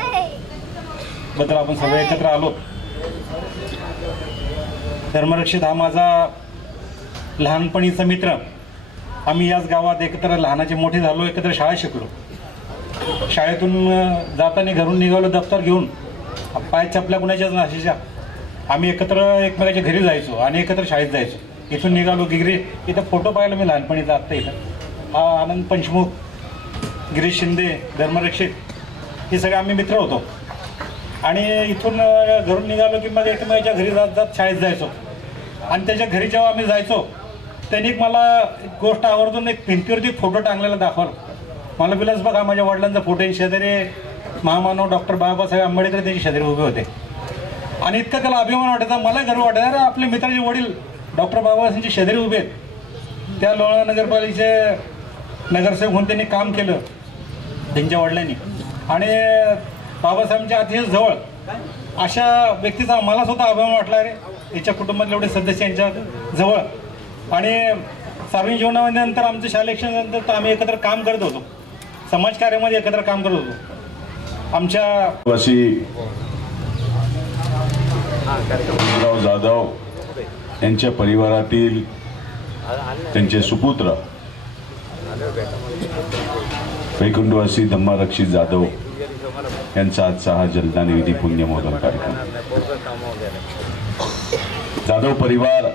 बद्दल आपण सर्व एकत्र आलो. धर्मरक्षित हा माझा लहानपणीचा मित्र. आम्ही याच गावात एकत्र लहानाचे मोठे झालो, एकत्र शाळा शिकलो. शाळेतून जाताना घरून निघालो दप्तर घेऊन, पाय चपल्या कुणाच्याच नाशीच्या. आम्ही एकत्र एकमेकाच्या घरी जायचो आणि एकत्र शाळेत जायचो. इथून निघालो गिरी, इथं फोटो पाहिला मी लहानपणीचा आत्ता इथं. हा आनंद पंचमुख, गिरीश शिंदे, धर्मरक्षित हे सगळे आम्ही मित्र होतो. आणि इथून घरून निघालो की मग एकमेकाच्या घरी जात जात शाळेत जायचो. आणि त्याच्या घरी जेव्हा आम्ही जायचो त्यांनी मला एक गोष्ट आवर्जून एक भिंतीवरती फोटो टांगलेला दाखवला. मला बिलास बघा माझ्या वडिलांचा फोटो, शेजारी महामानव डॉक्टर बाबासाहेब आंबेडकर त्यांचे शेजारी उभे होते. आणि इतका त्याला अभिमान वाटायचा, मला गर्व वाटायचा अरे आपले मित्राचे वडील डॉक्टर बाबासाहेबांचे शेजारी उभे आहेत. त्या लोणावळा नगरपालिकेचे नगरसेवक म्हणून त्यांनी काम केलं त्यांच्या वडिलांनी. आणि बाबासाहेबांच्या अतिशय जवळ अशा व्यक्तीचा मला स्वतः अभिमान वाटला रे, याच्या कुटुंबातले एवढे सदस्य यांच्या जवळ. आणि सार्वजनिक जीवनामध्ये नंतर आमचं शालेय शिक्षणानंतर तर आम्ही एकत्र काम करत होतो, समाजकार्यामध्ये एकत्र काम करत होतो. आमच्या जाधव यांच्या परिवारातील त्यांचे सुपुत्र वैकुंठवासी धम्मरक्षित जाधव यांचा आजचा हा जलदान विधी पुण्यमोदन कार्यक्रम. जाधव परिवार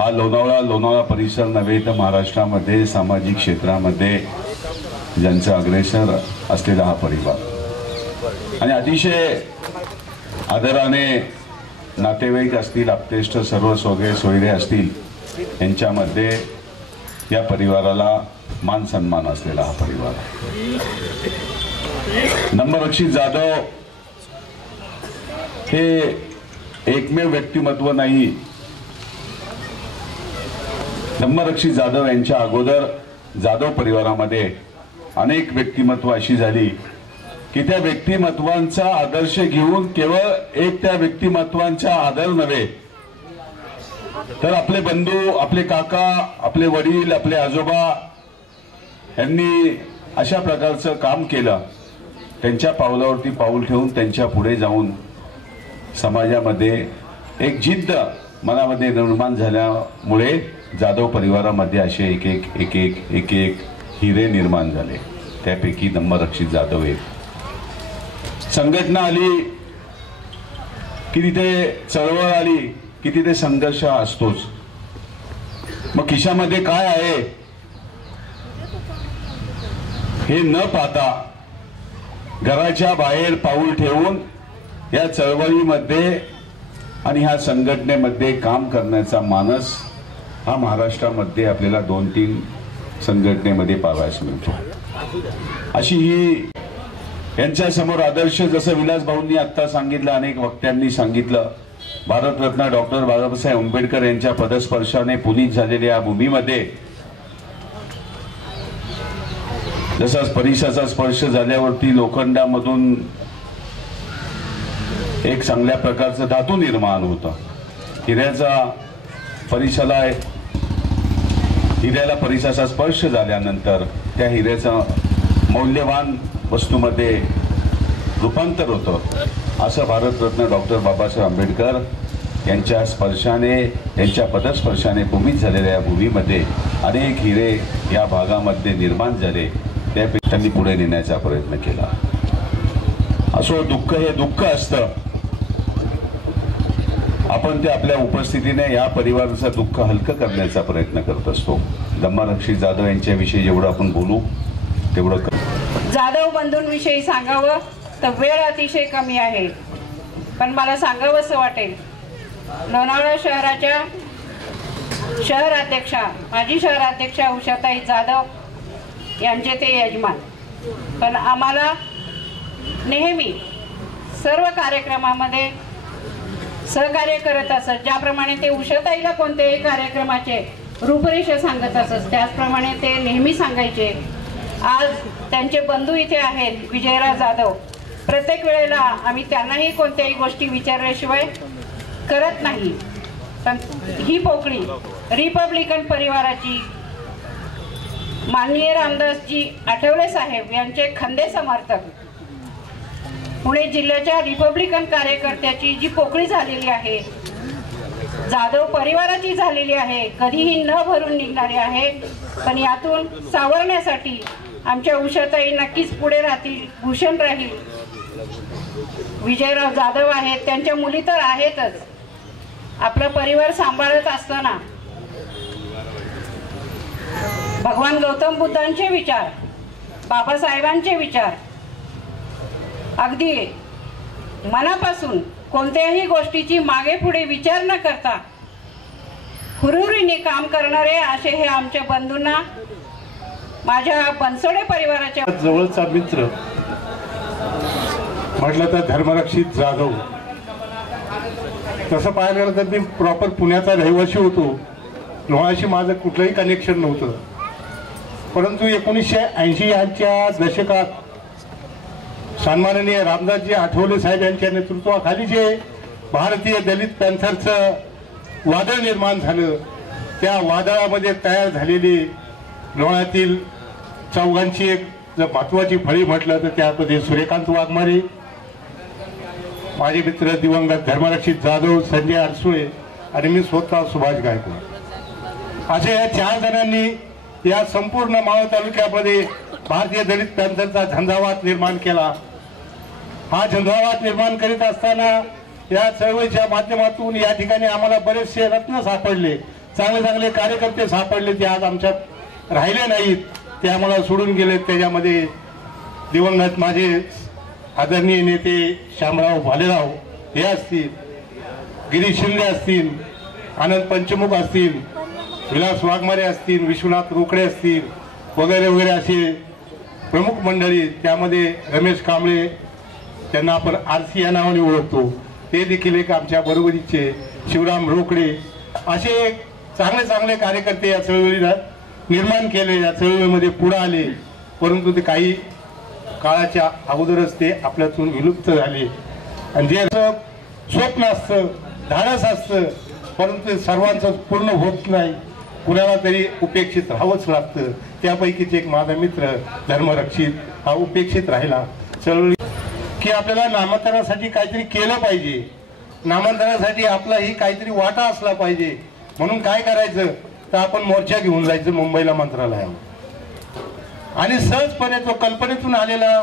हा लोणावळा परिसर नव्हे तर महाराष्ट्रामध्ये सामाजिक क्षेत्रामध्ये ज्यांचा अग्रेसर असलेला हा परिवार. आणि अतिशय आदराने नातेवाईक असतील, आप्तेष्ट, सर्व सोयरे असतील, यांच्यामध्ये या परिवाराला मान सन्मान असलेला हा परिवार. धम्मरक्षित जाधव हे एकमेव व्यक्तिमत्व नाही. धम्मरक्षित जाधव यांच्या अगोदर जाधव परिवारामध्ये अनेक व्यक्तिमत्व अशी झाली की त्या व्यक्तिमत्वांचा आदर्श घेऊन केवळ एक त्या व्यक्तिमत्वांचा आदर नव्हे तर आपले बंधू, आपले काका, आपले वडील, आपले आजोबा यांनी अशा प्रकारचं काम केलं. त्यांच्या पावलावरती पाऊल ठेवून त्यांच्या पुढे जाऊन समाजामध्ये एक जिद्द मनामध्ये निर्माण झाल्यामुळे जाधव परिवारामध्ये असे एक एक हिरे निर्माण झाले. त्यापैकी धम्मरक्षित जाधव एक. संघटना आली की तिथे चळवळ आली की तिथे संघर्ष असतोच. मग खिशामध्ये काय आहे हे न पाहता घराच्या बाहेर पाऊल ठेवून या चळवळीमध्ये आणि ह्या संघटनेमध्ये काम करण्याचा मानस हा महाराष्ट्रामध्ये आपल्याला 2-3 संघटनेमध्ये पाहायला मिळतो. अशी ही यांच्या समोर आदर्श, जसं विलास भाऊंनी आता सांगितलं, अनेक वक्त्यांनी सांगितलं, भारतरत्न डॉक्टर बाबासाहेब आंबेडकर यांच्या पदस्पर्शाने पुनीत झालेल्या या भूमीमध्ये जसा परिसाचा स्पर्श झाल्यावरती लोखंडामधून एक चांगल्या प्रकारचं धातू निर्माण होतं. हिऱ्याला परिसाचा स्पर्श झाल्यानंतर त्या हिऱ्याचं मौल्यवान वस्तूमध्ये रूपांतर होतं. असं भारतरत्न डॉक्टर बाबासाहेब आंबेडकर यांच्या स्पर्शाने, यांच्या पदस्पर्शाने भूमीत झालेल्या या भूमीमध्ये अनेक हिरे या भागामध्ये निर्माण झाले, त्यापैकी त्यांनी पुढे नेण्याचा प्रयत्न केला. असो, दुःख हे दुःख असतं. आपण ते आपल्या उपस्थितीने या परिवाराचं दुःख हलकं करण्याचा प्रयत्न करत असतो. धम्मरक्षित जाधव यांच्याविषयी जेवढं आपण बोलू तेवढं जाधव बंधूंविषयी सांगावं तर वेळ अतिशय कमी आहे, पण मला सांगावंसं वाटेल. लोणावळा शहराच्या शहराध्यक्षा, माजी शहराध्यक्षा उषाताई जाधव यांचे ते यजमान, पण आम्हाला नेहमी सर्व कार्यक्रमामध्ये सहकार्य करत असत. ज्याप्रमाणे ते उषाताईला कोणत्याही कार्यक्रमाचे रूपरेषा सांगत असत, त्याचप्रमाणे ते नेहमी सांगायचे. आज त्यांचे बंधू इथे आहेत, विजयराव जाधव. प्रत्येक वेळेला आम्ही त्यांनाही कोणत्याही गोष्टी विचारल्याशिवाय करत नाही. पण ही पोकळी रिपब्लिकन परिवाराची माननीय रामदासजी आठवले साहेब यांचे खंदे समर्थक, पुणे जिल्ह्याच्या रिपब्लिकन कार्यकर्त्याची जी पोकळी झालेली आहे, जाधव परिवाराची झालेली आहे, कधीही न भरून निघणारी आहे. पण यातून सावरण्यासाठी आमच्या उषाताई नक्कीच पुढे राहतील, भूषण राहील. विजयराव जाधव आहेत, त्यांच्या मुली तर आहेतच. आपला परिवार सांभाळत असताना भगवान गौतम बुद्धांचे विचार, बाबासाहेबांचे विचार अगदी मनापासून कोणत्याही गोष्टीची मागे पुढे विचार न करता हुरूरीने काम करणारे असे हे आमच्या बंधूंना, माझ्या बनसोडे परिवाराच्या जवळचा मित्र म्हटलं तर धर्मरक्षित जाधव. तसं पाहायला गेलं तर मी प्रॉपर पुण्याचा रहिवासी होतो. लोणाशी माझं कुठलंही कनेक्शन नव्हतं, परंतु 1980 यांच्या दशकात सन्माननीय रामदासजी आठवले साहेब यांच्या नेतृत्वाखाली जे भारतीय दलित पॅन्थरचं वादळ निर्माण झालं, त्या वादळामध्ये तयार झालेली लोणातील चौघांची एक जर महत्वाची फळी म्हटलं तर त्यामध्ये सूर्यकांत वाघमारे, माझे मित्र दिवंगत धर्मरक्षित जाधव, संजय आरसुळे आणि मी स्वतः सुभाष गायकवाड, अशा या 4 जणांनी या संपूर्ण मावळ तालुक्यामध्ये भारतीय दलित पॅन्थरचा झंझावात निर्माण केला. हा झंझावात निर्माण करीत असताना या चळवळीच्या माध्यमातून या ठिकाणी आम्हाला बरेचसे रत्न सापडले, चांगले चांगले कार्यकर्ते सापडले. ते आज आमच्यात राहिले नाहीत, ते आम्हाला सोडून गेले. त्याच्यामध्ये दिवंगत माझे आदरणीय नेते शामराव भालेराव हे असतील, गिरीश शिंदे असतील, आनंद पंचमुख असतील, विलास वाघमारे असतील, विश्वनाथ रोकडे असतील, वगैरे वगैरे असे प्रमुख मंडळी. त्यामध्ये रमेश कांबळे, त्यांना आपण आरसी या नावाने ओळखतो, ते देखील एक आमच्या बरोबरीचे, शिवराम रोकडे, असे चांगले चांगले कार्यकर्ते या चळवळीला निर्माण केले, या चळवळीमध्ये पुढे आले. परंतु ते काही काळाच्या अगोदरच ते आपल्यातून विलुप्त झाले. आणि जे स्वप्न असतं, धाडस असतं, परंतु सर्वांचं पूर्ण होत नाही, कुणाला तरी उपेक्षित राहावंच लागतं. त्यापैकीच एक माझा मित्र धर्मरक्षित हा उपेक्षित राहिला चळवळी, की आपल्याला नामांतरासाठी काहीतरी केलं पाहिजे, नामांतरासाठी आपलाही काहीतरी वाटा असला पाहिजे. म्हणून काय करायचं तर आपण मोर्चा घेऊन जायचं मुंबईला मंत्रालयावर, आणि सहजपणे तो कल्पनेतून आलेला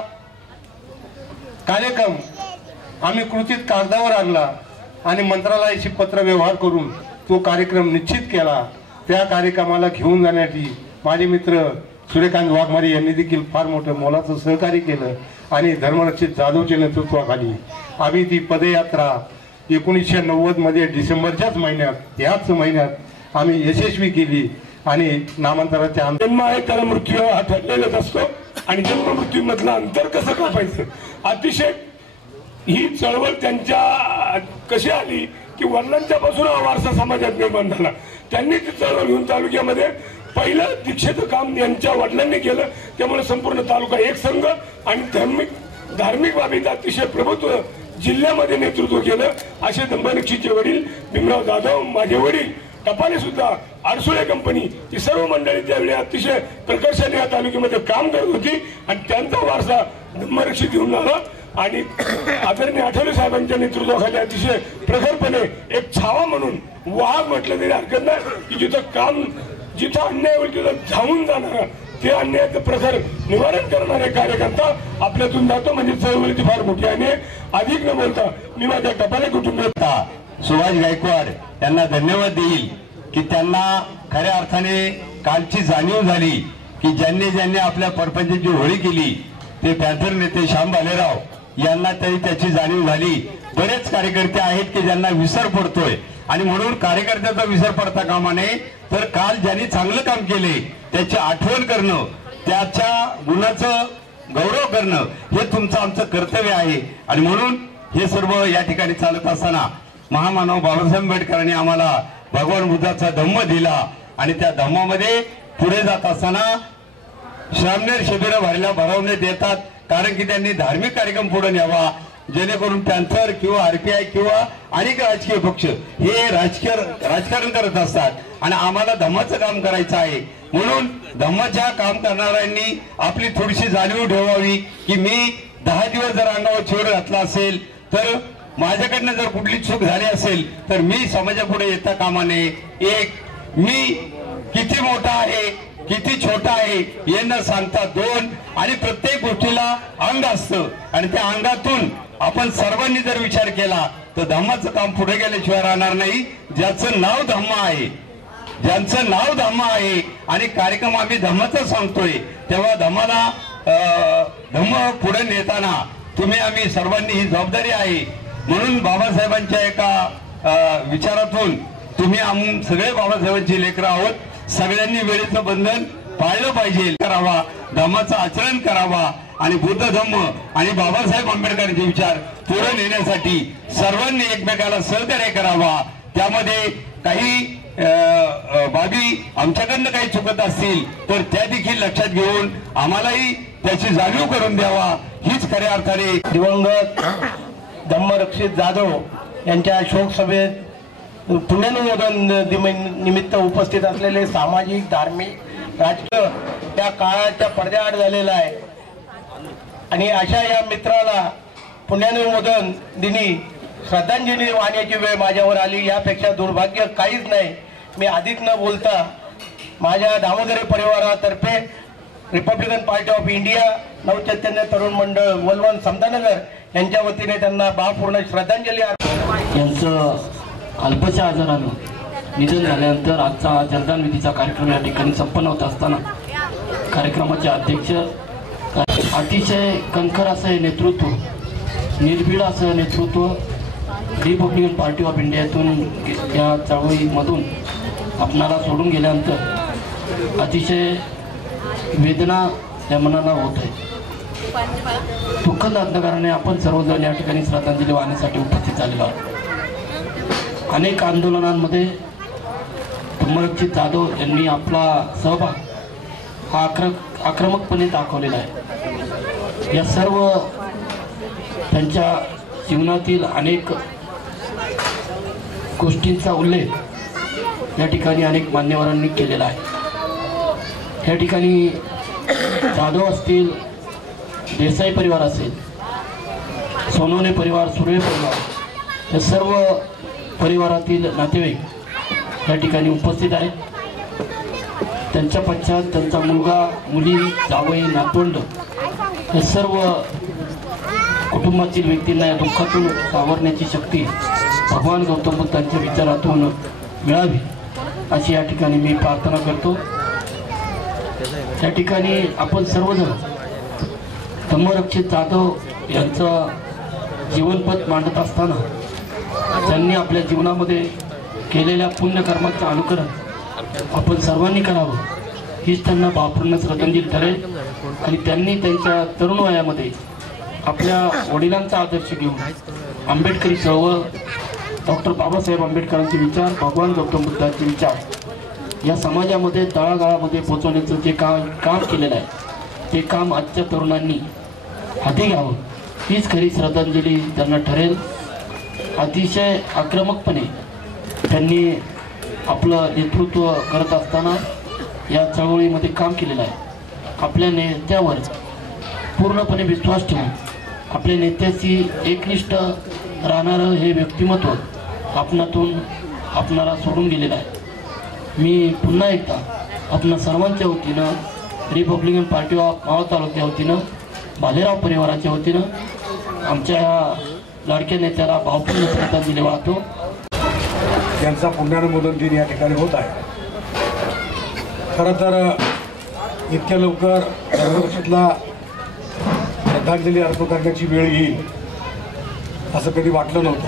कार्यक्रम आम्ही कृतीत कागदावर आणला आणि मंत्रालयाशी पत्र व्यवहार करून तो कार्यक्रम निश्चित केला. त्या कार्यक्रमाला घेऊन जाण्यासाठी माझे मित्र सूर्यकांत वाघमारे यांनी देखील फार मोठं मोलाचं सहकार्य केलं. आणि धर्मरक्षित जाधवच्या नेतृत्वाखाली आम्ही ती पदयात्रा 1990 मध्ये डिसेंबरच्याच महिन्यात, याच महिन्यात आम्ही यशस्वी केली. आणि नामांतराच्या जन्म आहे त्याला मृत्यू हा ठरलेलाच असतो, आणि जन्म मृत्यू मधलं अंतर कसं कापायचं, अतिशय ही चळवळ त्यांच्या कशी आली की वडिलांच्या पासून हा वारसा समाजात निर्माण झाला. त्यांनी ती चळवळ घेऊन तालुक्यामध्ये पहिलं दीक्षेचं काम यांच्या वडिलांनी केलं. त्यामुळे संपूर्ण तालुका एक संघ आणि धार्मिक बाबीत अतिशय प्रभुत्व जिल्ह्यामध्ये नेतृत्व केलं. असे धर्मरक्षितचे वडील भीमराव जाधव, माझे वडील टपाले सुद्धा, आरसुळे कंपनी, ही सर्व मंडळी त्यावेळी अतिशय प्रकर्षाने या तालुक्यामध्ये काम करत होती. आणि त्यांचा वारसा धर्मरक्षित घेऊन आला. आणि आदरणीय आठवले साहेबांच्या नेतृत्वाखाली अतिशय प्रखरपणे एक छावा म्हणून वाघ म्हटलं तरी हरकत नाही की जिथं अन्याय होईल तिथं धावून जाणारा ते अन्यायाचं प्रखर निवारण करणारे कार्यकर्ता आपल्यातून जातो म्हणजे चळवळीची फार मोठी आणि अधिक न बोलता मी माझ्या टपाले कुटुंबात सुभाष गायकवाड यांना धन्यवाद देईल की त्यांना खऱ्या अर्थाने कालची जाणीव झाली की ज्यांनी आपल्या परपंचाची होळी केली ते पॅन्थर नेते श्याम भालेराव यांना तरी त्याची जाणीव झाली. बरेच कार्यकर्ते आहेत की ज्यांना विसर पडतोय आणि म्हणून कार्यकर्त्याचा विसर पडता कामा नये. तर काल ज्यांनी चांगलं काम केले त्याची आठवण करणं, त्याच्या गुणाचं गौरव करणं हे तुमचं आमचं कर्तव्य आहे. आणि म्हणून हे सर्व या ठिकाणी चालत असताना महामानव बाबासाहेब आंबेडकरांनी आम्हाला भगवान बुद्धाचा धम्म दिला आणि त्या धम्मामध्ये पुढे जात असताना श्रामणेर शिबिरं भरवण्यात येतात कारण की त्यांनी धार्मिक कार्यक्रम पुढे न्यावा जेणेकरून पॅन्थर किंवा आरपीआय किंवा अनेक राजकीय पक्ष हे राजकारण करत असतात आणि आम्हाला धम्माचं काम करायचं आहे. म्हणून धम्माच्या काम करणाऱ्यांनी आपली थोडीशी जाणीव ठेवावी की मी 10 दिवस जर अंगावर चिवर घातला असेल तर माझ्याकडनं जर कुठली चूक झाली असेल तर मी समाजापुढे येता कामा नये. एक मी किती मोठा आहे किती छोटा आहे हे न सांगता दोन आणि प्रत्येक गोष्टीला अंग असतं आणि त्या अंगातून आपण सर्वांनी जर विचार केला तर धम्माचं काम पुढे गेल्याशिवाय राहणार नाही. ज्याचं नाव धम्मा आहे ज्यांचं नाव धम्मा आहे आणि कार्यक्रम आम्ही धम्माचा सांगतोय तेव्हा धम्म पुढे नेताना तुम्ही आम्ही सर्वांनी ही जबाबदारी आहे. म्हणून बाबासाहेबांच्या एका विचारातून तुम्ही सगळे बाबासाहेबांची लेकरं आहोत. सगळ्यांनी वेळेचं बंधन पाळलं पाहिजे करावा धम्माचं आचरण करावा आणि बुद्ध धम्म आणि बाबासाहेब आंबेडकरांचे विचार पुढे नेण्यासाठी सर्वांनी एकमेकाला सहकार्य करावा. त्यामध्ये काही बाबी आमच्याकडनं काही चुकत असतील तर त्या देखील लक्षात घेऊन आम्हालाही त्याची जाणीव करून द्यावा हीच खऱ्या अर्थाने दिवंगत धम्मरक्षित जाधव यांच्या शोक सभेत पुण्यनुमोदन निमित्त उपस्थित असलेले सामाजिक धार्मिक राजकीय त्या काळाच्या पडद्याआड झालेला आहे आणि अशा या मित्राला पुण्यानुमोदन दिनी श्रद्धांजली वाहण्याची वेळ माझ्यावर आली. यापेक्षा दुर्भाग्य काहीच नाही. मी अधिक न बोलता माझ्या दामोदरी परिवारातर्फे Republican Party of India Navchaitanya Tarun Mandal वलवण Samta Nagar यांच्या वतीने त्यांना भावपूर्ण श्रद्धांजली. यांचं अल्पशा आजारानं निधन झाल्यानंतर आजचा जलदान विधीचा कार्यक्रम या ठिकाणी संपन्न होत असताना कार्यक्रमाचे अध्यक्ष अतिशय कणखर असं हे नेतृत्व निर्भीड असं नेतृत्व रिपब्लिकन पार्टी ऑफ इंडियातून या चळवळीमधून आपणाला सोडून गेल्यानंतर अतिशय वेदना या मनाला होत आहे. दुःखद अंधकाराने आपण सर्वजण या ठिकाणी श्रद्धांजली वाहण्यासाठी उपस्थित झालेलो आहोत. अनेक आंदोलनांमध्ये धम्मरक्षित जाधव यांनी आपला सहभाग हा आक्रमकपणे दाखवलेला आहे. या सर्व त्यांच्या जीवनातील अनेक गोष्टींचा उल्लेख या ठिकाणी अनेक मान्यवरांनी केलेला आहे. या ठिकाणी जाधव असतील, देसाई परिवार असेल, सोनवणे परिवार, सुर्वे परिवार या सर्व परिवारातील नातेवाईक या ठिकाणी उपस्थित आहेत. त्यांच्या पश्चात त्यांचा मुलगा, मुली, जावई, नातवंड हे सर्व कुटुंबातील व्यक्तींना या दुःखातून सावरण्याची शक्ती भगवान गौतम बुद्धांच्या विचारातून मिळावी अशी या ठिकाणी मी प्रार्थना करतो. त्या ठिकाणी आपण सर्वजण धम्मरक्षित जाधव यांचं जीवनपथ मांडत असताना त्यांनी आपल्या जीवनामध्ये केलेल्या पुण्यकर्माचं अनुकरण आपण सर्वांनी करावं हीच त्यांना भावपूर्ण श्रद्धांजली ठरेल. आणि त्यांनी त्यांच्या तरुण वयामध्ये आपल्या वडिलांचा आदर्श घेऊन आंबेडकरी चळवळ, डॉक्टर बाबासाहेब आंबेडकरांचे विचार, भगवान गौतम बुद्धांचे विचार या समाजामध्ये तळागाळामध्ये पोचवण्याचं जे काम केलेलं आहे ते काम आजच्या तरुणांनी हाती घ्यावं हीच खरी श्रद्धांजली त्यांना ठरेल. अतिशय आक्रमकपणे त्यांनी आपलं नेतृत्व करत असताना या चळवळीमध्ये काम केलेलं आहे. आपल्या नेत्यावर पूर्णपणे विश्वास ठेवून आपल्या नेत्याची एकनिष्ठ राहणारं हे व्यक्तिमत्व आपणाला सोडून गेलेलं आहे. मी पुन्हा एकदा आपणा सर्वांच्या वतीनं, रिपब्लिकन पार्टी ऑफ मावळ तालुक्या वतीनं, भालेराव परिवाराच्या वतीनं आमच्या लाडक्या नेत्याला भावपूर्ण श्रद्धांजली वाहतो. त्यांचा पुण्यानुमोदन दिन या ठिकाणी होत आहे. खरं तर इतक्या लवकर धर्मरक्षेतला श्रद्धांजली अर्पण करण्याची वेळ येईल असं कधी वाटलं नव्हतं.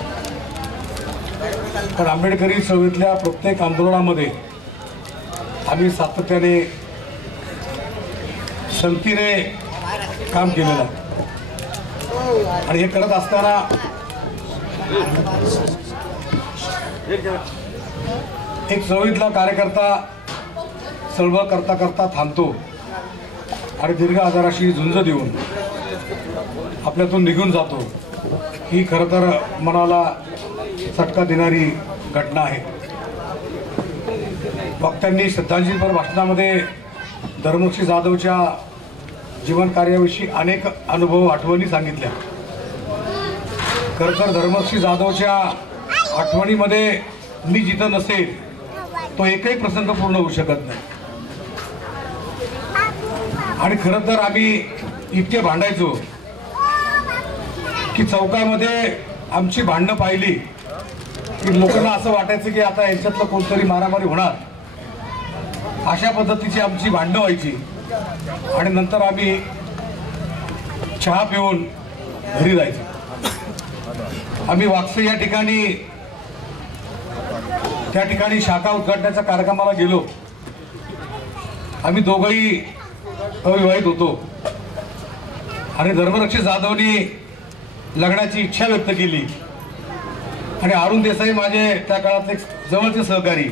पण आंबेडकरी चळवळीतल्या प्रत्येक आंदोलनामध्ये आम्ही सातत्याने संगतीने काम केलेलं आहे. आणि हे करत असताना एक चळवळीतला कार्यकर्ता चळवळ करता करता थांबतो आणि दीर्घ आजाराशी झुंज देऊन आपल्यातून निघून जातो. ही खरं तर मनाला चटका देणारी घटना आहे. वक्त्यांनी श्रद्धांजलीपर भाषणामध्ये धर्मरक्षी जाधवच्या जीवन कार्याविषयी अनेक अनुभव आठवणी सांगितल्या. खरं तर धर्मरक्षी जाधवच्या आठवणीमध्ये मी जिथं नसेल तो एकही प्रसंग पूर्ण होऊ शकत नाही. आणि खरं तर आम्ही इतके भांडायचो की चौकामध्ये आमची भांडणं पाहिली की लोकांना असं वाटायचं की आता यांच्यातलं कोणतरी मारामारी होणार. अशा पद्धतीची आमची भांडणं व्हायची. आणि नंतर आम्ही चहा पिऊन घरी जायचो. आम्ही वाकसे या ठिकाणी त्या ठिकाणी शाखा उद्घाटनाच्या कार्यक्रमाला गेलो. आम्ही दोघंही अविवाहित होतो आणि धर्मरक्षी जाधवनी लग्नाची इच्छा व्यक्त केली. आणि अरुण देसाई माझे त्या काळातले जवळचे सहकारी,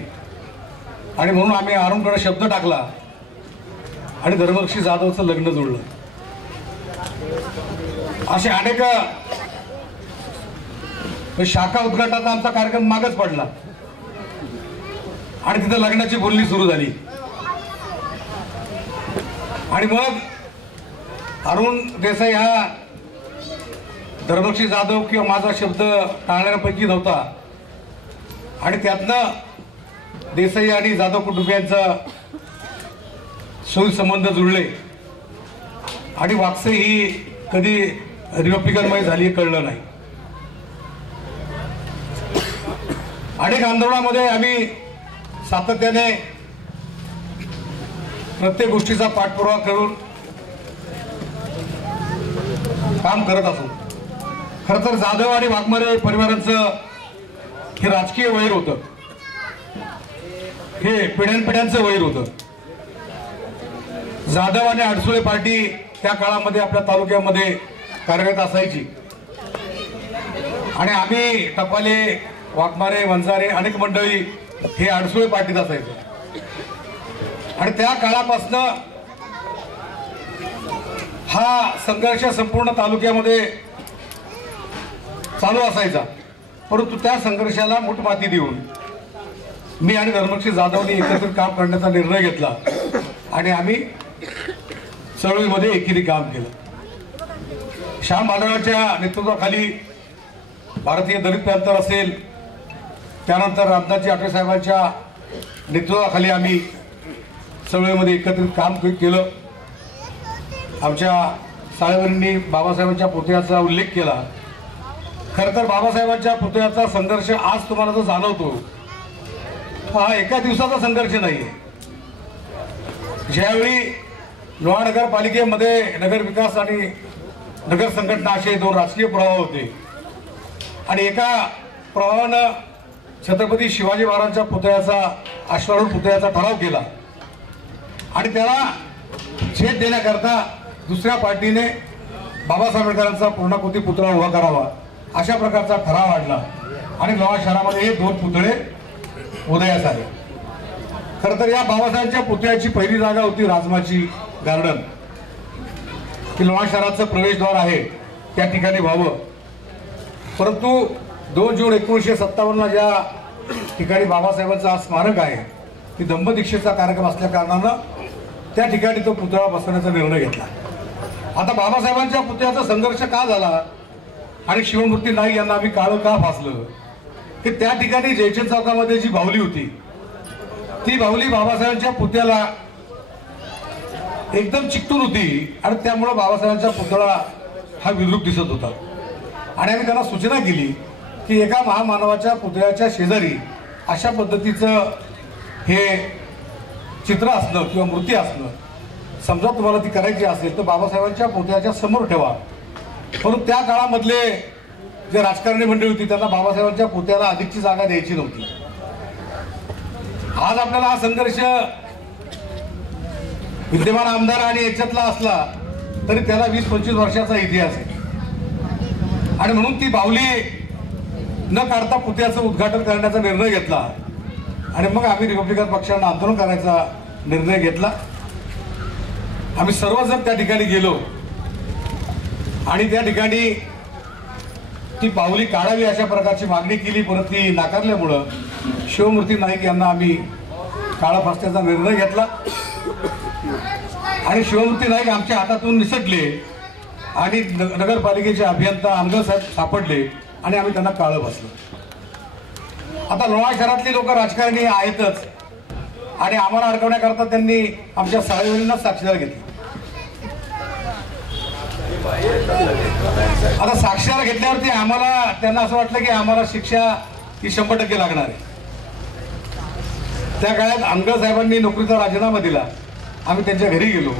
आणि म्हणून आम्ही अरुणकडे शब्द टाकला आणि धर्मरक्षी जाधवचं लग्न जुळलं. असे अनेक शाखा उद्घाटनाचा आमचा कार्यक्रम मागच पडला आणि तिथं लग्नाची बोलणी सुरू झाली. आणि मग अरुण देसाई हा धर्मरक्षी जाधव किंवा माझा शब्द टाळण्यापैकी नव्हता. आणि त्यातनं देसाई आणि जाधव कुटुंबियांचा संबंध जुळले आणि वाकसे ही कधी रिपब्लिकनमय झाली कळलं नाही. अनेक आंदोलनामध्ये आम्ही सातत्याने प्रत्येक गोष्टीचा पाठपुरावा करून काम करत असो. खरं तर जाधव आणि वाघमारे परिवारांचं हे राजकीय वैर होतं, हे पिढ्यानपिढ्यांचं वैर होतं. जाधव आणि अडसुळे पार्टी त्या काळामध्ये आपल्या तालुक्यामध्ये कार्यरत असायची आणि आम्ही टपाले, वाघमारे, वंजारे अनेक मंडळी हे अडसुळे पार्टीत असायचे. आणि त्या काळापासनं हा संघर्ष संपूर्ण तालुक्यामध्ये चालू असायचा. परंतु त्या संघर्षाला मूठमाती देऊन मी आणि धर्मरक्षी जाधवनी एकत्रित काम करण्याचा निर्णय घेतला आणि आम्ही चळवळीमध्ये एकीने काम केलं. श्याम माधवच्या नेतृत्वाखाली भारतीय दलित पॅंथर असेल, त्यानंतर रामदासजी आठवले साहेबांच्या नेतृत्वाखाली आम्ही चळवळीमध्ये एकत्रित काम केलं. आमच्या साहेबांनी बाबासाहेबांच्या पुतळ्याचा उल्लेख केला. खरं तर बाबासाहेबांच्या पुतळ्याचा संघर्ष आज तुम्हाला जो जाणवतो हा एका दिवसाचा संघर्ष नाहीये. ज्यावेळी लोहा नगरपालिकेमध्ये नगर विकास आणि नगर संघटना असे दोन राजकीय प्रवाह होते आणि एका प्रवाहानं छत्रपती शिवाजी महाराजांच्या पुतळ्याचा, अश्वारूढ पुतळ्याचा ठराव केला आणि त्याला छेद देण्याकरता दुसऱ्या पार्टीने बाबासाहेब आंबेडकरांचा पूर्णाकृती पुतळा उभा करावा अशा प्रकारचा ठराव आणला आणि लोहा शहरामध्ये हे दोन पुतळे उदयास आले. खरं तर या बाबासाहेबांच्या पुतळ्याची पहिली जागा होती राजमाची गार्डन, की लोहा शहराचं प्रवेशद्वार आहे त्या ठिकाणी व्हावं. परंतु 2 जून 1957 ज्या ठिकाणी बाबासाहेबांचा स्मारक आहे ती दंपदीक्षेचा कार्यक्रम असल्या कारणानं त्या ठिकाणी तो पुतळा बसवण्याचा निर्णय घेतला. आता बाबासाहेबांच्या पुतळ्याचा संघर्ष का झाला आणि शिवमूर्ती नाईक यांना आम्ही काळं का फासलं, की त्या ठिकाणी जयचंद चौकामध्ये जी बाहुली होती ती बाहुली बाबासाहेबांच्या पुतळ्याला एकदम चिकटून होती आणि त्यामुळे बाबासाहेबांचा पुतळा हा विद्रूप दिसत होता. आणि आम्ही त्यांना सूचना केली की एका महामानवाच्या पुतळ्याच्या शेजारी अशा पद्धतीचं हे चित्र असणं किंवा मूर्ती असणं, समजा तुम्हाला ती करायची असेल तर बाबासाहेबांच्या पुतळ्याच्या समोर ठेवा. परंतु त्या काळामधले जे राजकारणी मंडळी होती त्यांना बाबासाहेबांच्या पुतळ्याला अधिकची जागा द्यायची नव्हती. आज आपल्याला हा संघर्ष विद्यमान आमदार आणि याच्यातला असला तरी त्याला 20-25 वर्षाचा इतिहास आहे. आणि म्हणून ती बाहुली न काढता पुतळ्याचं उद्घाटन करण्याचा निर्णय घेतला आणि मग आम्ही रिपब्लिकन पक्षानं आंदोलन करायचा निर्णय घेतला. आम्ही सर्वजण त्या ठिकाणी गेलो आणि त्या ठिकाणी ती बाहुली काढावी अशा प्रकारची मागणी केली, परंतु ती नाकारल्यामुळं शिवमूर्ती नाईक यांना आम्ही काळा फासण्याचा निर्णय घेतला आणि शिवमूर्ती नाईक आमच्या हातातून निसटले आणि नगरपालिकेचे अभियंता आमदार साहेब सापडले आणि आम्ही त्यांना काळं बसलो. आता लोणार शहरातली लोक राजकारणी आहेतच आणि आम्हाला अडकवण्याकरता त्यांनी आमच्या साळेवरींना साक्षीदार घेतली. आता साक्षीदार घेतल्यावरती आम्हाला त्यांना असं वाटलं की आम्हाला शिक्षा ही 100% लागणार आहे. त्या काळात आमदार साहेबांनी नोकरीचा राजीनामा दिला. आम्ही त्यांच्या घरी गेलो,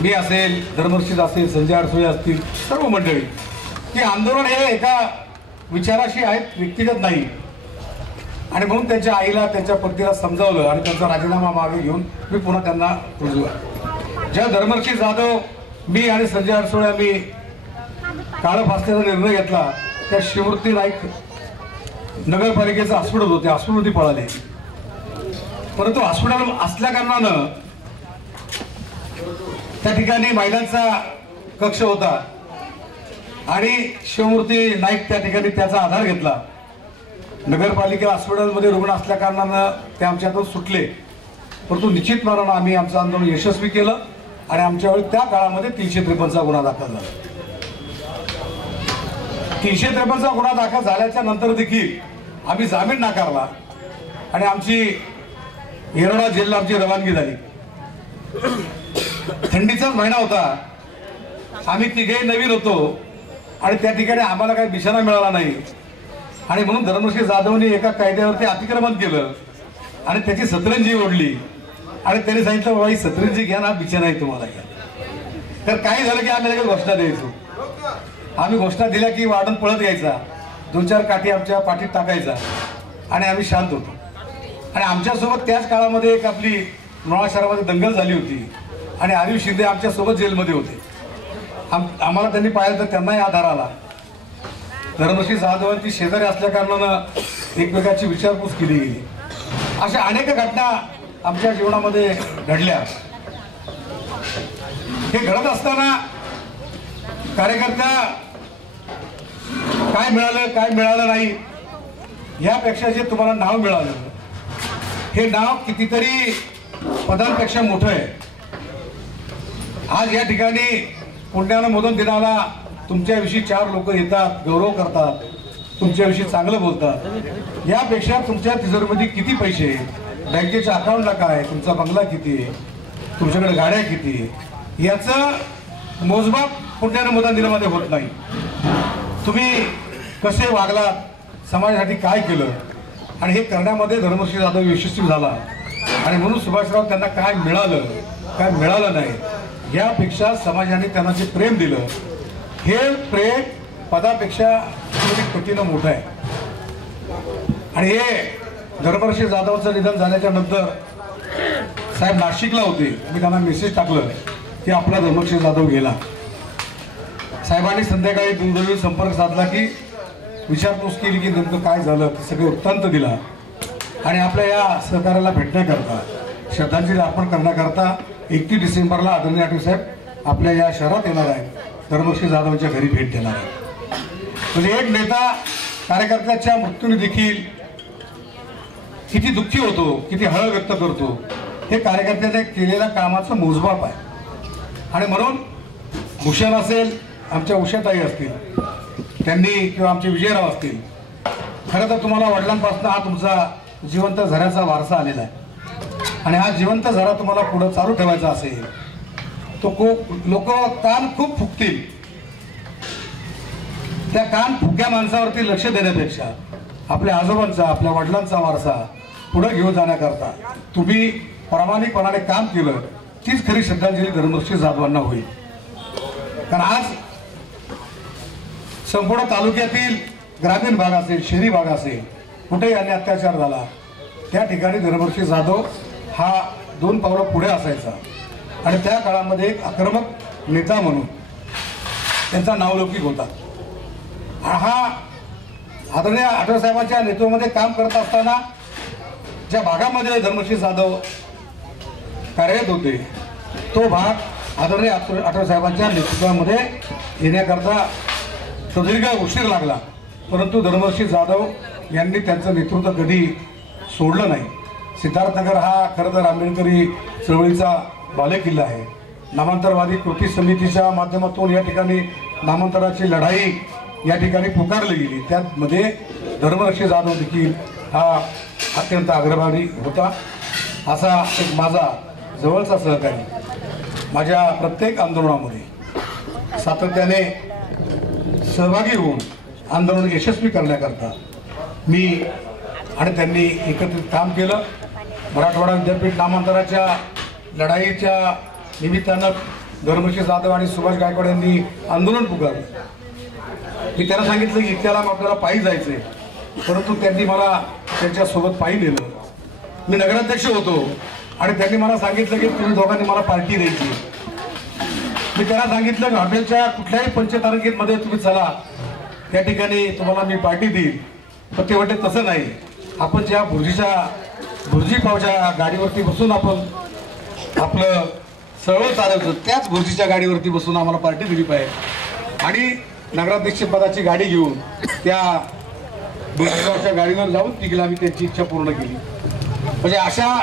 मी असेल, धर्मरक्षित असेल, संजय अडसोळे असतील, सर्व मंडळी, की आंदोलन हे एका विचाराशी आहेत, व्यक्तिगत नाही. आणि म्हणून त्यांच्या आईला त्यांच्या पतीला समजावलं आणि त्यांचा राजीनामा मागे घेऊन मी पुन्हा त्यांना रुजवला. जेव्हा धर्मरक्षित जाधव, मी आणि संजय अडसोळे आम्ही काळं फासण्याचा निर्णय घेतला, त्या शिवमूर्ती नाईक नगरपालिकेचं हॉस्पिटल होते, हॉस्पिटलमध्ये पळाले. परंतु हॉस्पिटल असल्या कारणानं त्या ठिकाणी महिलांचा कक्ष होता आणि शिवमूर्ती नाईक त्या ठिकाणी त्याचा आधार घेतला. नगरपालिका हॉस्पिटलमध्ये रुग्ण असल्या कारणानं ते आमच्या हातून सुटले. परंतु निश्चित मानानं आम्ही आमचं आंदोलन यशस्वी केलं आणि आमच्यावेळी त्या काळामध्ये 353चा गुन्हा दाखल झाला. 353चा गुन्हा दाखल झाल्याच्या नंतर देखील आम्ही जामीन नाकारला आणि आमची येरवडा जेलला आमची रवानगी झाली. थंडीचाच महिना होता, आम्ही तिघेही नवीन होतो आणि त्या ठिकाणी आम्हाला काही बिछाना मिळाला नाही आणि म्हणून धर्मश्री जाधवने एका कायद्यावरती अतिक्रमण केलं आणि त्याची सतरंजी ओढली आणि त्यांनी सांगितलं बाबा ही सतरंजी घ्या ना, बिछाना आहे तुम्हाला घ्या. तर काही झालं की आम्ही लगेच घोषणा द्यायचो. आम्ही घोषणा दिल्या की वाढून पळत यायचा, 2-4 काठी आमच्या पाठीत टाकायचा आणि आम्ही शांत होतो. आणि आमच्यासोबत त्याच काळामध्ये एक आपली लोणार शहरामध्ये दंगल झाली होती आणि आरिफ शिंदे आमच्यासोबत जेलमध्ये होते. आम्हाला त्यांनी पाहिलं तर त्यांनाही आधार आला. धर्मश्री जाधवांची शेजारी असल्या कारणानं एकमेकांची विचारपूस केली गेली. अशा अनेक घटना आमच्या जीवनामध्ये घडल्या. हे घडत असताना कार्यकर्ता काय मिळालं काय मिळालं नाही यापेक्षा जे तुम्हाला नाव मिळालं, हे नाव कितीतरी पदांपेक्षा मोठं आहे. आज या ठिकाणी पुण्यानं मोदन दिनाला तुमच्याविषयी 4 लोक येतात, गौरव करतात, तुमच्याविषयी चांगलं बोलतात. यापेक्षा तुमच्या तिजोरीमध्ये किती पैसे, बँकेच्या अकाउंटला काय, तुमचा बंगला किती आहे, तुमच्याकडे गाड्या किती आहे, याचं मोजमाप पुण्यानं मोदन दिनामध्ये होत नाही. तुम्ही कसे वागलात, समाजासाठी काय केलं आणि हे करण्यामध्ये धर्मश्री जाधव यशस्वी झाला. आणि म्हणून सुभाषराव त्यांना काय मिळालं काय मिळालं नाही यापेक्षा समाजाने त्यांना जे प्रेम दिलं, हे प्रेम पदापेक्षा पटीनं मोठं आहे. आणि हे धर्मश्री जाधवचं निधन झाल्याच्या नंतर साहेब नाशिकला होते. मी त्यांना मेसेज टाकलं की आपला धर्मश्री जाधव गेला. साहेबांनी संध्याकाळी दूरध्वनीवर संपर्क साधला की विचारपूस केली की नेमकं काय झालं, सगळे वृत्तांत दिला आणि आपल्या या सहकार्याला भेटण्याकरता, श्रद्धांजली अर्पण करण्याकरता 31 डिसेंबरला आदरणीय आठवले साहेब आपल्या या शहरात येणार आहेत, धर्मश्री जाधवांच्या घरी भेट देणार आहेत. म्हणजे एक नेता कार्यकर्त्याच्या मृत्यूने देखील किती दुःखी होतो, किती हळ व्यक्त करतो, हे कार्यकर्त्याने केलेल्या कामाचं मोजमाप आहे. आणि म्हणून भूषण असेल, आमच्या उषाताई असतील, त्यांनी किंवा आमचे विजयराव असतील, खरं तर तुम्हाला वडिलांपासून हा तुमचा जिवंत झऱ्याचा वारसा आलेला आहे आणि हा जिवंत झरा तुम्हाला पुढं चालू ठेवायचा असेल तो लोक कान खूप फुकतील. त्या कान फुक्या माणसावरती लक्ष देण्यापेक्षा आपल्या आजोबांचा, आपल्या वडिलांचा वारसा पुढे घेऊन जाण्याकरता तुम्ही प्रामाणिकपणाने काम केलं, तीच खरी श्रद्धांजली धर्मश्री जाधवांना होईल. कारण आज संपूर्ण तालुक्यातील ग्रामीण भाग असेल, शहरी भाग असेल, कुठेही अन्य अत्याचार झाला त्या ठिकाणी धर्मश्री जाधव हा 2 पावलं पुढे असायचा आणि त्या काळामध्ये एक आक्रमक नेता म्हणून त्यांचा नावलौकिक होता. हा आदरणीय आठवलेसाहेबांच्या नेतृत्वामध्ये काम करत असताना ज्या भागामध्ये धर्मश्री जाधव कार्यरत होते तो भाग आदरणीय आठवलेसाहेबांच्या नेतृत्वामध्ये येण्याकरता सुदीर्घ उशीर लागला, परंतु धर्मश्री जाधव यांनी त्यांचं नेतृत्व कधी सोडलं नाही. सिद्धार्थनगर हा खरं तर आंबेडकरी चळवळीचा बालेकिल्ला आहे. नामांतरवादी कृती समितीच्या माध्यमातून या ठिकाणी नामांतराची लढाई या ठिकाणी पुकारली गेली. त्यामध्ये धर्मश्री जाधव देखील हा अत्यंत अग्रभागी होता. असा एक माझा जवळचा सहकारी माझ्या प्रत्येक आंदोलनामध्ये सातत्याने सहभागी होऊन आंदोलन यशस्वी करण्याकरता मी आणि त्यांनी एकत्रित काम केलं. मराठवाडा विद्यापीठ नामांतराच्या लढाईच्या निमित्तानं धर्मश्री जाधव आणि सुभाष गायकवाड यांनी आंदोलन पुकारलं. मी त्यांना सांगितलं की इतक्याला आपल्याला पायी जायचंय, परंतु त्यांनी मला त्यांच्यासोबत पायी नेलं. मी नगराध्यक्ष होतो आणि त्यांनी मला सांगितलं की तुम्ही दोघांनी मला पार्टी द्यायची. मी त्यांना सांगितलं की हॉटेलच्या कुठल्याही पंचतारखेमध्ये तुम्ही चला, त्या ठिकाणी तुम्हाला मी पार्टी देईल. पण ते वाटते तसं नाही, आपण ज्या भुर्जी पावच्या गाडीवरती बसून आपण आपलं सरळ चालवतो त्याच भुर्जीच्या गाडीवरती बसून आम्हाला पार्टी दिली पाहिजे. आणि नगराध्यक्ष पदाची गाडी घेऊन त्या भुर्जीच्या गाडीवर जाऊन तिघीला आम्ही त्यांची इच्छा पूर्ण केली. म्हणजे अशा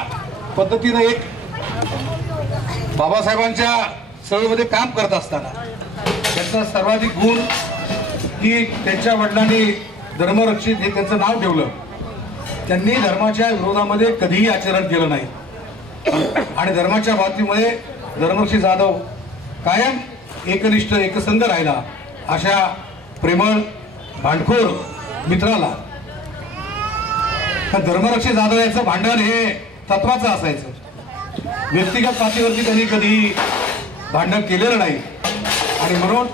पद्धतीनं एक बाबासाहेबांच्या चळवळीमध्ये काम करत असताना त्यांचा सर्वाधिक गुण की त्यांच्या वडिलांनी धर्मरक्षित हे त्यांचं नाव ठेवलं. त्यांनी धर्माच्या विरोधामध्ये कधीही आचरण केलं नाही आणि धर्माच्या बाबतीमध्ये धर्मश्री जाधव कायम एकनिष्ठ एकसंध राहिला. अशा प्रेमळ भांडखोर मित्राला धर्मरक्षी जाधव याचं भांडण हे तत्वाचं असायचं. व्यक्तिगत पातळीवरती त्यांनी कधीही भांडण केलेलं नाही आणि म्हणून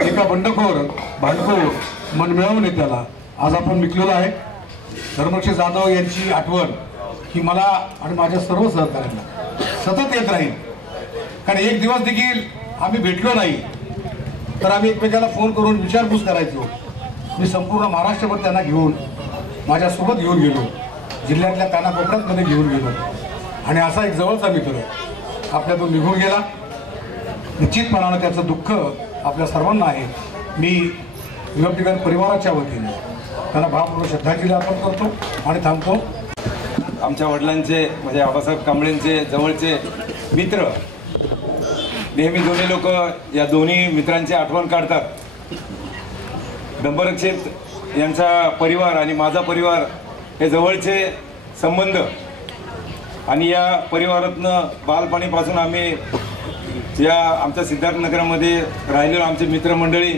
एका भांडखोर मनमिळावू नेत्याला आज आपण मिळलेलो आहे. धर्मरक्षी जाधव यांची आठवण ही मला आणि माझ्या सर्व सहकाऱ्यांना सतत येत राहील. कारण एक दिवस देखील आम्ही भेटलो नाही तर आम्ही एकमेकाला फोन करून विचारपूस करायचो. मी संपूर्ण महाराष्ट्रभर त्यांना घेऊन माझ्यासोबत घेऊन गेलो, जिल्ह्यातल्या कानाकोपऱ्यामध्ये घेऊन गेलो आणि असा एक जवळचा मित्र आपल्यातून निघून गेला. निश्चितपणानं त्याचं दुःख आपल्या सर्वांना आहे. मी विभक्तीकर परिवाराच्या वतीने त्यांना भावपूर्ण श्रद्धांजली अर्पण करतो आणि थांबतो. आमच्या वडिलांचे म्हणजे आबासाहेब कांबळेंचे जवळचे मित्र नेहमी दोन्ही लोक या दोन्ही मित्रांची आठवण काढतात. धम्मरक्षित यांचा परिवार आणि माझा परिवार हे जवळचे संबंध आणि या परिवारातनं बालपणीपासून आम्ही या आमच्या सिद्धार्थनगरामध्ये राहिलेलो आमचे मित्रमंडळी,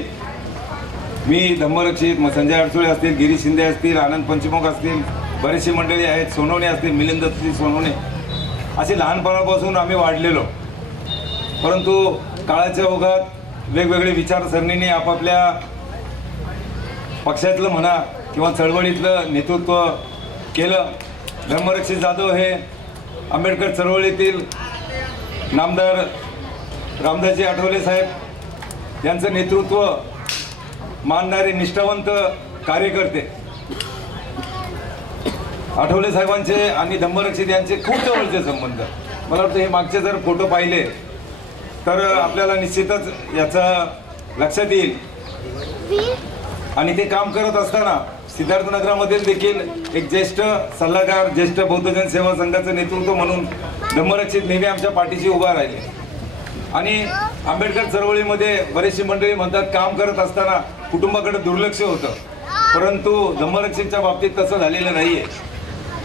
मी धम्मरक्षित, मग संजय अडसुळे असतील, गिरीश शिंदे असतील, आनंद पंचमुख असतील, बरेचशी मंडळी आहेत, सोनवणे असतील, मिलिंद सोनवणे, असे लहानपणापासून आम्ही वाढलेलो. परंतु काळाच्या ओघात वेगवेगळे विचारसरणीने आपापल्या पक्षातलं म्हणा किंवा चळवळीतलं नेतृत्व केलं. धर्मरक्षित जाधव हे आंबेडकर चळवळीतील नामदार रामदासजी आठवले साहेब यांचं नेतृत्व मानणारे निष्ठावंत कार्यकर्ते. आठवले साहेबांचे आणि धम्मरक्षित यांचे खूप जवळचे संबंध. मला वाटतं हे मागचे जर फोटो पाहिले तर आपल्याला निश्चितच याचं लक्षात येईल. आणि ते काम करत असताना सिद्धार्थनगरामधील देखील एक ज्येष्ठ सल्लागार, ज्येष्ठ बौद्धजन सेवा संघाचं नेतृत्व म्हणून धम्मरक्षित नेहमी आमच्या पाठीशी उभा राहिले. आणि आंबेडकर चळवळीमध्ये बरेचशी मंडळी म्हणतात काम करत असताना कुटुंबाकडे दुर्लक्ष होतं, परंतु धम्मरक्षकच्या बाबतीत तसं झालेलं नाहीये.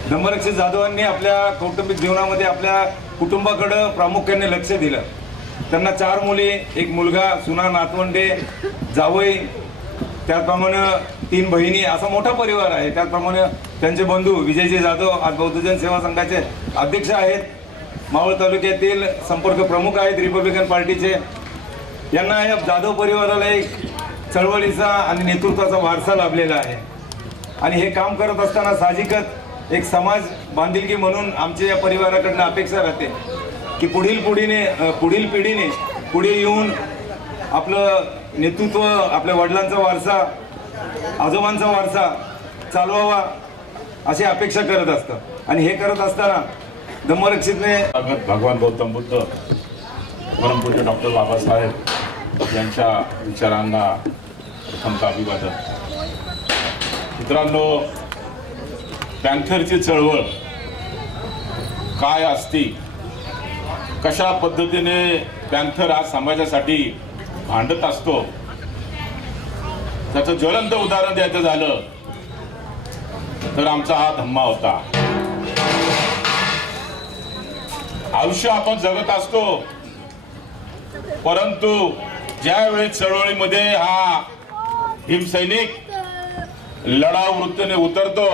धम्मरक्षक जाधवांनी आपल्या कौटुंबिक जीवनामध्ये आपल्या कुटुंबाकडं प्रामुख्याने लक्ष दिलं. त्यांना 4 मुली, 1 मुलगा, सुना, नातवंडे, जावई, त्याचप्रमाणे 3 बहिणी, असा मोठा परिवार आहे. त्याचप्रमाणे त्यांचे बंधू विजयजी जाधव आज बौद्धजन सेवा संघाचे अध्यक्ष आहेत, मावळ तालुक्यातील संपर्क प्रमुख आहेत रिपब्लिकन पार्टीचे. यांना या जाधव परिवाराला एक चळवळीचा आणि नेतृत्वाचा वारसा लाभलेला आहे. आणि हे काम करत असताना साहजिकच एक समाज बांधिलकी म्हणून आमच्या या परिवाराकडनं अपेक्षा राहते की पुढील पिढीने पुढे येऊन आपलं नेतृत्व, आपल्या वडिलांचा वारसा, आजोबांचा वारसा चालवावा अशी अपेक्षा करत असतं. आणि हे करत असताना धम्मरक्षकने भगवान गौतम बुद्ध, परमपूज्य डॉक्टर बाबासाहेब यांच्या विचारांना प्रथमतः अभिवादन. मित्रांनो, पॅन्थरची चळवळ काय असती, कशा पद्धतीने पॅन्थर आज समाजासाठी भांडत असतो, त्याचं ज्वलंत उदाहरण द्यायचं झालं तर आमचा हा धम्मा होता. आयुष्य आपण जगत असतो, परंतु ज्यावेळी चळवळीमध्ये हा भीमसैनिक लढाऊ वृत्तीने उतरतो,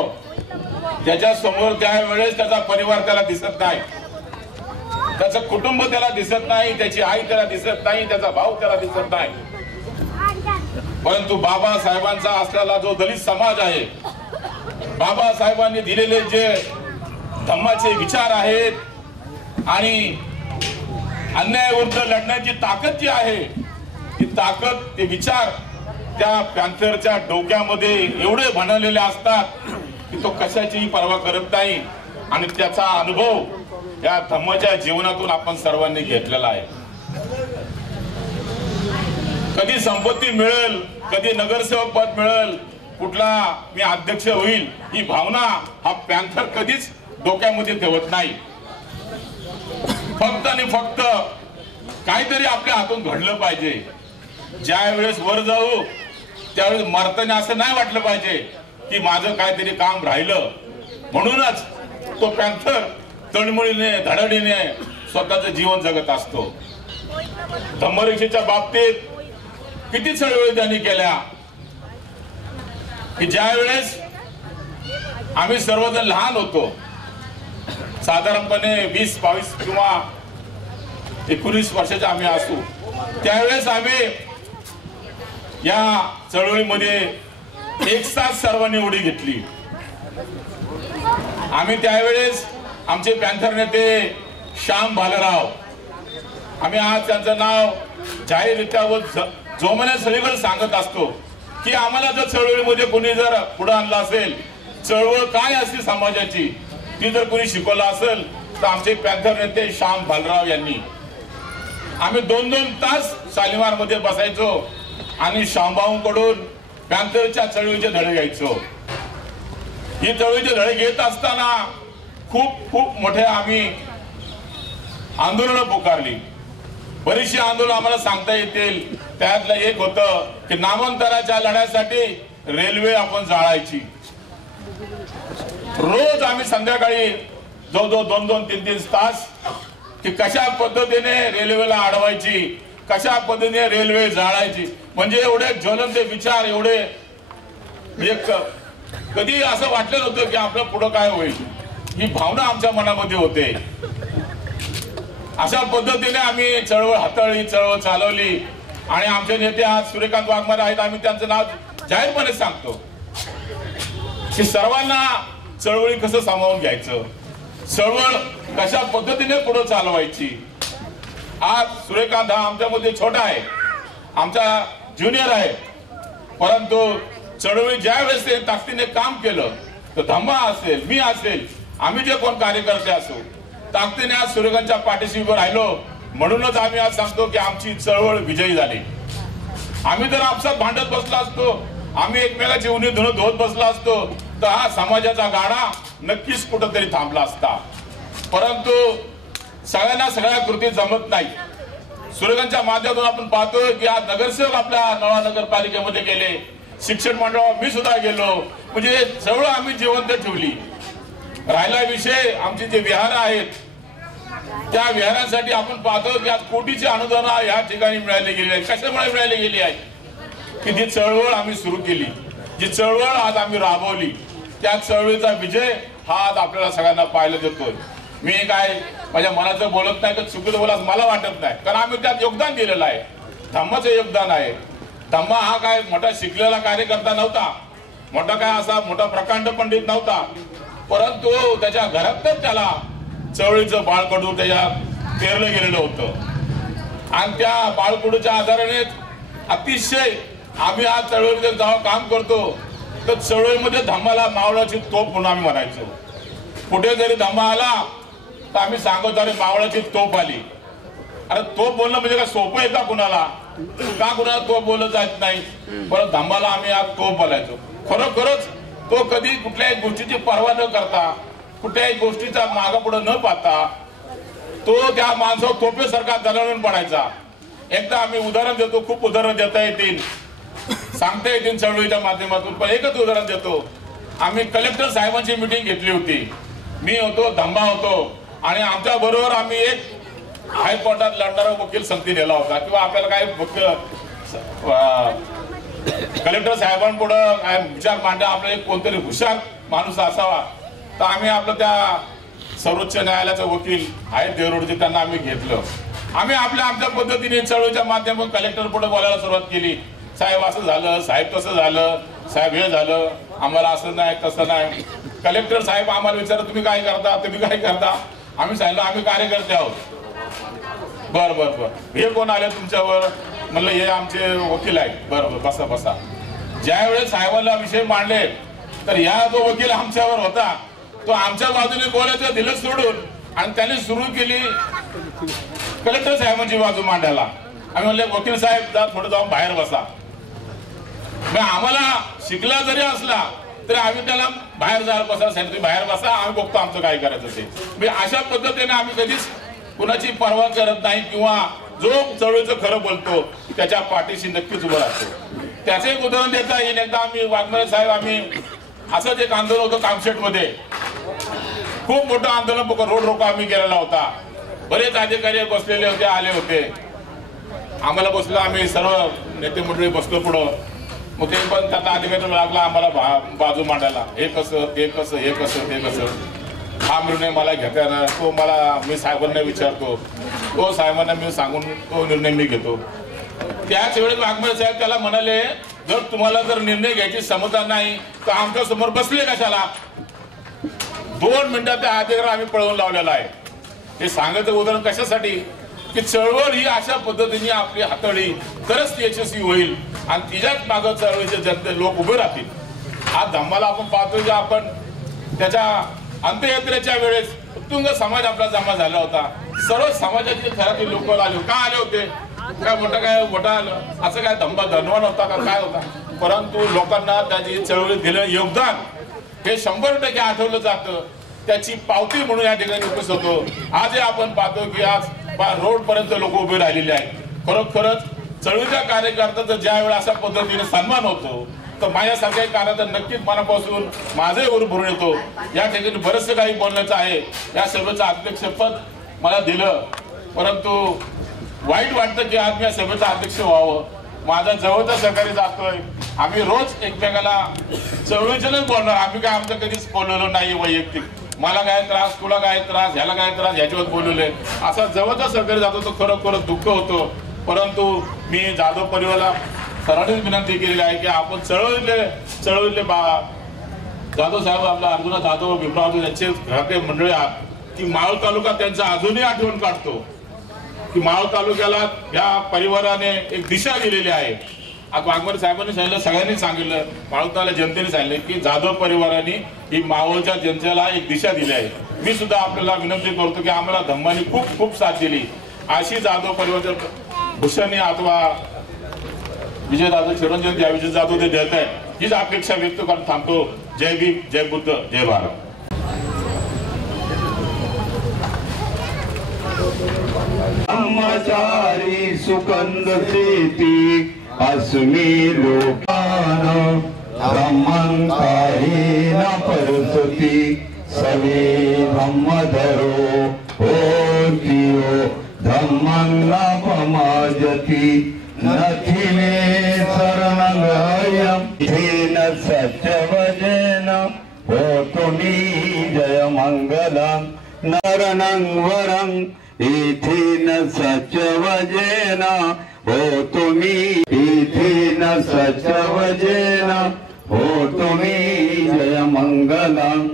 त्याच्या समोर त्यावेळेस त्याचा परिवार त्याला दिसत नाही, त्याचं कुटुंब त्याला दिसत नाही, त्याची आई त्याला दिसत नाही, त्याचा भाऊ त्याला दिसत नाही. परंतु बाबासाहेबांचा असलेला जो दलित समाज आहे, बाबासाहेबांनी दिलेले जे धम्माचे विचार आहेत आणि अन्यायाविरुद्ध लढण्याची ताकद जी आहे, ती ताकद, ते विचार त्या पॅन्थरच्या डोक्यामध्ये एवढे बनवलेले असतात की तो कशाचीही पर्वा करत नाही. आणि त्याचा अनुभव या धम्माच्या जीवनातून आपण सर्वांनी घेतलेला आहे. कधी संपत्ती मिळेल, कधी नगरसेवक पद मिळेल, कुठला मी अध्यक्ष होईल, ही भावना हा पॅन्थर कधीच डोक्यामध्ये ठेवत नाही. फक्त आणि फक्त काहीतरी आपल्या हातून घडलं पाहिजे. ज्या वेळेस वर जाऊ त्यावेळेस मरताना असं नाही वाटलं पाहिजे की माझं काहीतरी काम राहिलं. म्हणूनच तो पॅन्थर तळमळीने, धडाडीने स्वतःचं जीवन जगत असतो. धम्मरक्षेच्या बाबतीत किती चळवळी त्यांनी केल्या की ज्या वेळेस आम्ही सर्वजण लहान होतो, साधारणपणे 20-22 किंवा 19 वर्षाचे आम्ही असू, त्यावेळेस आम्ही या चळवळीमध्ये एक साथ सर्वांनी उडी घेतली. आम्ही त्यावेळेस आमचे पॅन्थर नेते श्याम भालेराव, आम्ही आज त्यांचं नाव जाहीररित्या व जोमाने सगळीकडे सांगत असतो की आम्हाला जर चळवळीमध्ये कोणी जर पुढे आणलं असेल, चळवळ काय असते समाजाची ती जर कोणी शिकवलं असेल तर आमचे पॅन्थर नेते श्याम भालेराव यांनी. आम्ही 2-2 तास शालिमार मध्ये बसायचो आणि श्यामभाऊंकडून पॅन्थरच्या चळवळीचे धडे घ्यायचो. ही चळवळीचे धडे घेत असताना खूप मोठे आम्ही आंदोलनं पुकारली. बरीचशी आंदोलन आम्हाला सांगता येतील. त्यातलं एक होतं की नामांतराच्या लढ्यासाठी रेल्वे आपण जाळायची. रोज आम्ही संध्याकाळी जवळजवळ 2-2-3-3 तास की कशा पद्धतीने रेल्वेला अडवायची, कशा पद्धतीने रेल्वे जाळायची. म्हणजे एवढे ज्वलंत विचार, एवढे एक कधी असं वाटलं नव्हतं की आपलं पुढं काय होईल, ही भावना आमच्या मनामध्ये होते. अशा पद्धतीने आम्ही चळवळ हाताळली, चळवळ चालवली. आणि आमचे नेते आज सूर्यकांत वाघमारे आहेत, आम्ही त्यांचं नाव जाहीरपणे सांगतो की सर्वांना चळवळी कसं सामावून घ्यायचं, चळवळ कशा पद्धतीने पुढे चालवायची. आज सूर्यकांत हा आमच्यामध्ये छोटा आहे, आमचा ज्युनियर आहे, परंतु चळवळी ज्या वेळेस ते ताकदीने काम केलं तर धम्मा असेल, मी असेल, आम्ही जे कोण कार्यकर्ते असो, ताकदीने आज सूर्यकांतच्या पाठीशी उभं राहिलो. म्हणूनच आम्ही आज सांगतो की आमची चळवळ विजयी झाली. आम्ही जर आपसात भांडत बसला असतो, आम्ही एकमेकाची उन्ही धुणं धुवत बसला असतो तर हा समाजाचा गाडा नक्कीच कुठंतरी थांबला असता. परंतु सगळ्यांना सगळ्या कृती जमत नाही. सुरेगांच्या माध्यमातून आपण पाहतोय की आज नगरसेवक आपल्या नवा नगरपालिकेमध्ये गेले, शिक्षण मंडळावर मी सुद्धा गेलो, म्हणजे सगळं आम्ही जिवंत ठेवली. राहिला विषय आमची जे विहार आहेत, त्या विहारांसाठी आपण पाहतो की आज कोटीची अनुदान या ठिकाणी मिळाली गेली आहे. कशामुळे मिळाली गेली आहे की जी चळवळ आम्ही सुरू केली, जी चळवळ आज आम्ही राबवली, त्या चळवळीचा विजय हा आज आपल्याला सगळ्यांना पाहायला देतोय. मी काय माझ्या मनाचं बोलत नाही तर चुकीचं बोला मला वाटत नाही, कारण आम्ही त्यात योगदान दिलेलं आहे. धम्माचं योगदान आहे. धम्मा हा काय मोठा शिकलेला कार्यकर्ता नव्हता, मोठा काय असा मोठा प्रकांड पंडित नव्हता, परंतु त्याच्या घरातच त्याला चळवळीचं बाळकडू त्याच्या पेरलं गेलेलं होतं. आणि त्या बाळकडूच्या आधाराने अतिशय आम्ही आज चळवळीमध्ये जेव्हा काम करतो तर चळवळीमध्ये धम्माला मावळाची तोप म्हणून आम्ही म्हणायचो. कुठे जरी धम्मा आला तर आम्ही सांगतो अरे मावळाची तोप आली. अरे तोप बोलणं म्हणजे काय सोपं आहे का कुणाला? का कुणाला तोप बोललं जात नाही, परत धम्माला आम्ही आज तोप बोलायचो. खरोखरच तो कधी कुठल्याही गोष्टीची पर्वा न करता, कुठल्याही गोष्टीचा मागा पुढे न पाहता तो त्या माणसावर तोपेसारखा दरवळून पडायचा. एकदा आम्ही उदाहरण देतो, खूप उदाहरण देता येतील, सांगता येतील चळवळीच्या माध्यमातून, पण एकच उदाहरण देतो. आम्ही कलेक्टर साहेबांची मीटिंग घेतली होती. मी होतो, धम्मा होतो, आणि आमच्या बरोबर आम्ही एक हायकोर्टात लढणारा वकील संगती नेला होता. किंवा आपल्याला काय कलेक्टर साहेबांपुढे विचार मांडा, आपला एक कोणतरी हुशार माणूस असावा, तर आम्ही आपलं त्या सर्वोच्च न्यायालयाचे वकील आहेत देवरोडचे, त्यांना आम्ही घेतलं. आम्ही आमच्या पद्धतीने चळवळीच्या माध्यमातून कलेक्टर पुढे बोलायला सुरुवात केली. साहेब असं झालं, साहेब तसं झालं, साहेब हे झालं, आम्हाला असं नाही तसं नाही. कलेक्टर साहेब आम्हाला विचारत तुम्ही काय करता, तुम्ही काय करता? आम्ही सांगितलं आम्ही कार्यकर्ते आहोत. बर बर बर, हे कोण आले तुमच्यावर? म्हणलं हे आमचे वकील आहेत. बरोबर, बसा बसा. ज्या वेळेस साहेबांना विषय मांडले तर ह्या जो वकील आमच्यावर होता तो आमच्या बाजूने बोलायचं दिलं सोडून, आणि त्यांनी सुरू केली कलेक्टर साहेबांची बाजू मांडायला. आम्ही म्हणले वकील साहेब जा थोडं जाऊन बाहेर बसा. आम्हाला शिकला जरी असला तरी आम्ही त्याला बाहेर जायला बसा सांगितलं, बाहेर बसा, आम्ही बघतो आमचं काय करायचं ते. अशा पद्धतीने आम्ही कधीच कुणाची पर्वा करत नाही, किंवा जो चळवळीचं खरं बोलतो त्याच्या पाठीशी नक्कीच उभं राहतो. त्याचं एक उदाहरण देता येईल. एकदा आम्ही वाघमारे साहेब, आम्ही असंच एक आंदोलन होतं कामशेटमध्ये, खूप मोठं आंदोलन रोड रोको आम्ही केलेला होता. बरेच अधिकारी बसलेले होते, आले होते, आम्हाला बसलो, आम्ही सर्व नेते मंडळी बसलो पुढं. मग ते पण त्याचा अधिकारी लागला आम्हाला बाजू मांडायला, हे कसं ते कसं, हे कसं ते कसं. हा निर्णय मला घेताना तो मी साहेबांना विचारतो, तो साहेबांना मी सांगून तो निर्णय मी घेतो. त्याच वेळेस वाघमारे साहेब त्याला म्हणाले, जर तुम्हाला जर निर्णय घ्यायची क्षमता नाही तर आमच्या समोर बसले कशाला? 2 मिनिटात त्या अधिकारी आम्ही पळवून लावलेला आहे. हे सांगायचं उदाहरण कशासाठी की चळवळ ही अशा पद्धतीने आपली हाताळली तरच ती यशस्वी होईल, आणि तिच्याच मागं चळवळीचे जनते लोक उभे राहतील. आज धम्माला आपण पाहतो की आपण त्याच्या अंत्ययात्रेच्या वेळेस उत्तुंग समाज आपला जमा झाला होता. सर्व समाजातील घरातील लोक आले. का आले होते? काय मोठा असं काय धम्मा धनवान होता का काय होता? परंतु लोकांना त्याची चळवळीत दिलेलं योगदान हे 100% आठवलं जातं. त्याची पावती म्हणून या ठिकाणी उपस्थित होतो. आजही आपण पाहतो की आज रोड पर्यंत लोक उभे राहिलेले आहेत. खरोखरच चळवळीच्या कार्यकर्त्याचा ज्या वेळेला अशा पद्धतीने सन्मान होतो तर माझ्यासारख्या कार्याचा नक्कीच मनापासून माझे वर भरून येतो. या ठिकाणी बरंचसं काही बोलण्याचं आहे. या सभेचं अध्यक्षपद मला दिलं, परंतु वाईट वाटतं की आज मी या सभेचं अध्यक्ष व्हावं. माझा जवळचा सहकारी जातोय, आम्ही रोज एकमेकाला चळवळीच्याच बोलणार. आम्ही काय आमचं कधीच बोललेलो नाही वैयक्तिक, मला काय त्रास, तुला काय त्रास, ह्याला काय त्रास, ह्याच्यावर बोलवले असा जवळचा सहकारी जातो तो खरोखरच दुःख होतो. परंतु मी जाधव परिवाराला सर्वांनीच विनंती केलेली आहे की आपण चळवळीतले जाधव साहेब, आपला अर्जुना जाधव, भीमराव यांचे घरातले मंडळी आहात की मावळ तालुका त्यांचा अजूनही आठवण काढतो की मावळ तालुक्याला या परिवाराने एक दिशा दिलेली आहे. आज वाघमारे साहेबांनी सांगितलं, सगळ्यांनी सांगितलं, मावळताला जनतेने सांगितलं की जाधव परिवाराने ही मावळच्या जनतेला एक दिशा दिली आहे. मी सुद्धा आपल्याला विनंती करतो की आम्हाला धम्मानी खूप खूप साथ दिली. अशी जाधव परिवाराच्या भूषणी अथवा विजयदादा चिरंजीव ज्या विजय जाधव ते देत आहेत हीच अपेक्षा व्यक्त करून थांबतो. जय भीम, जय बुद्ध, जय भारत. ब्रह्मचारी सुकंद शेती अस्मी लोकान ब्रह्मं कायेन परसती सवे ब्रह्मधरो होतियो धम्मं नापमाजति नथिमे शरणगयं तेन सत्यवजेन होतुमी जय मंगलं नरणं वरं इथेन सत्यवजेन होतुमी इथेन सत्यवजेन होतुमी जय मंगलं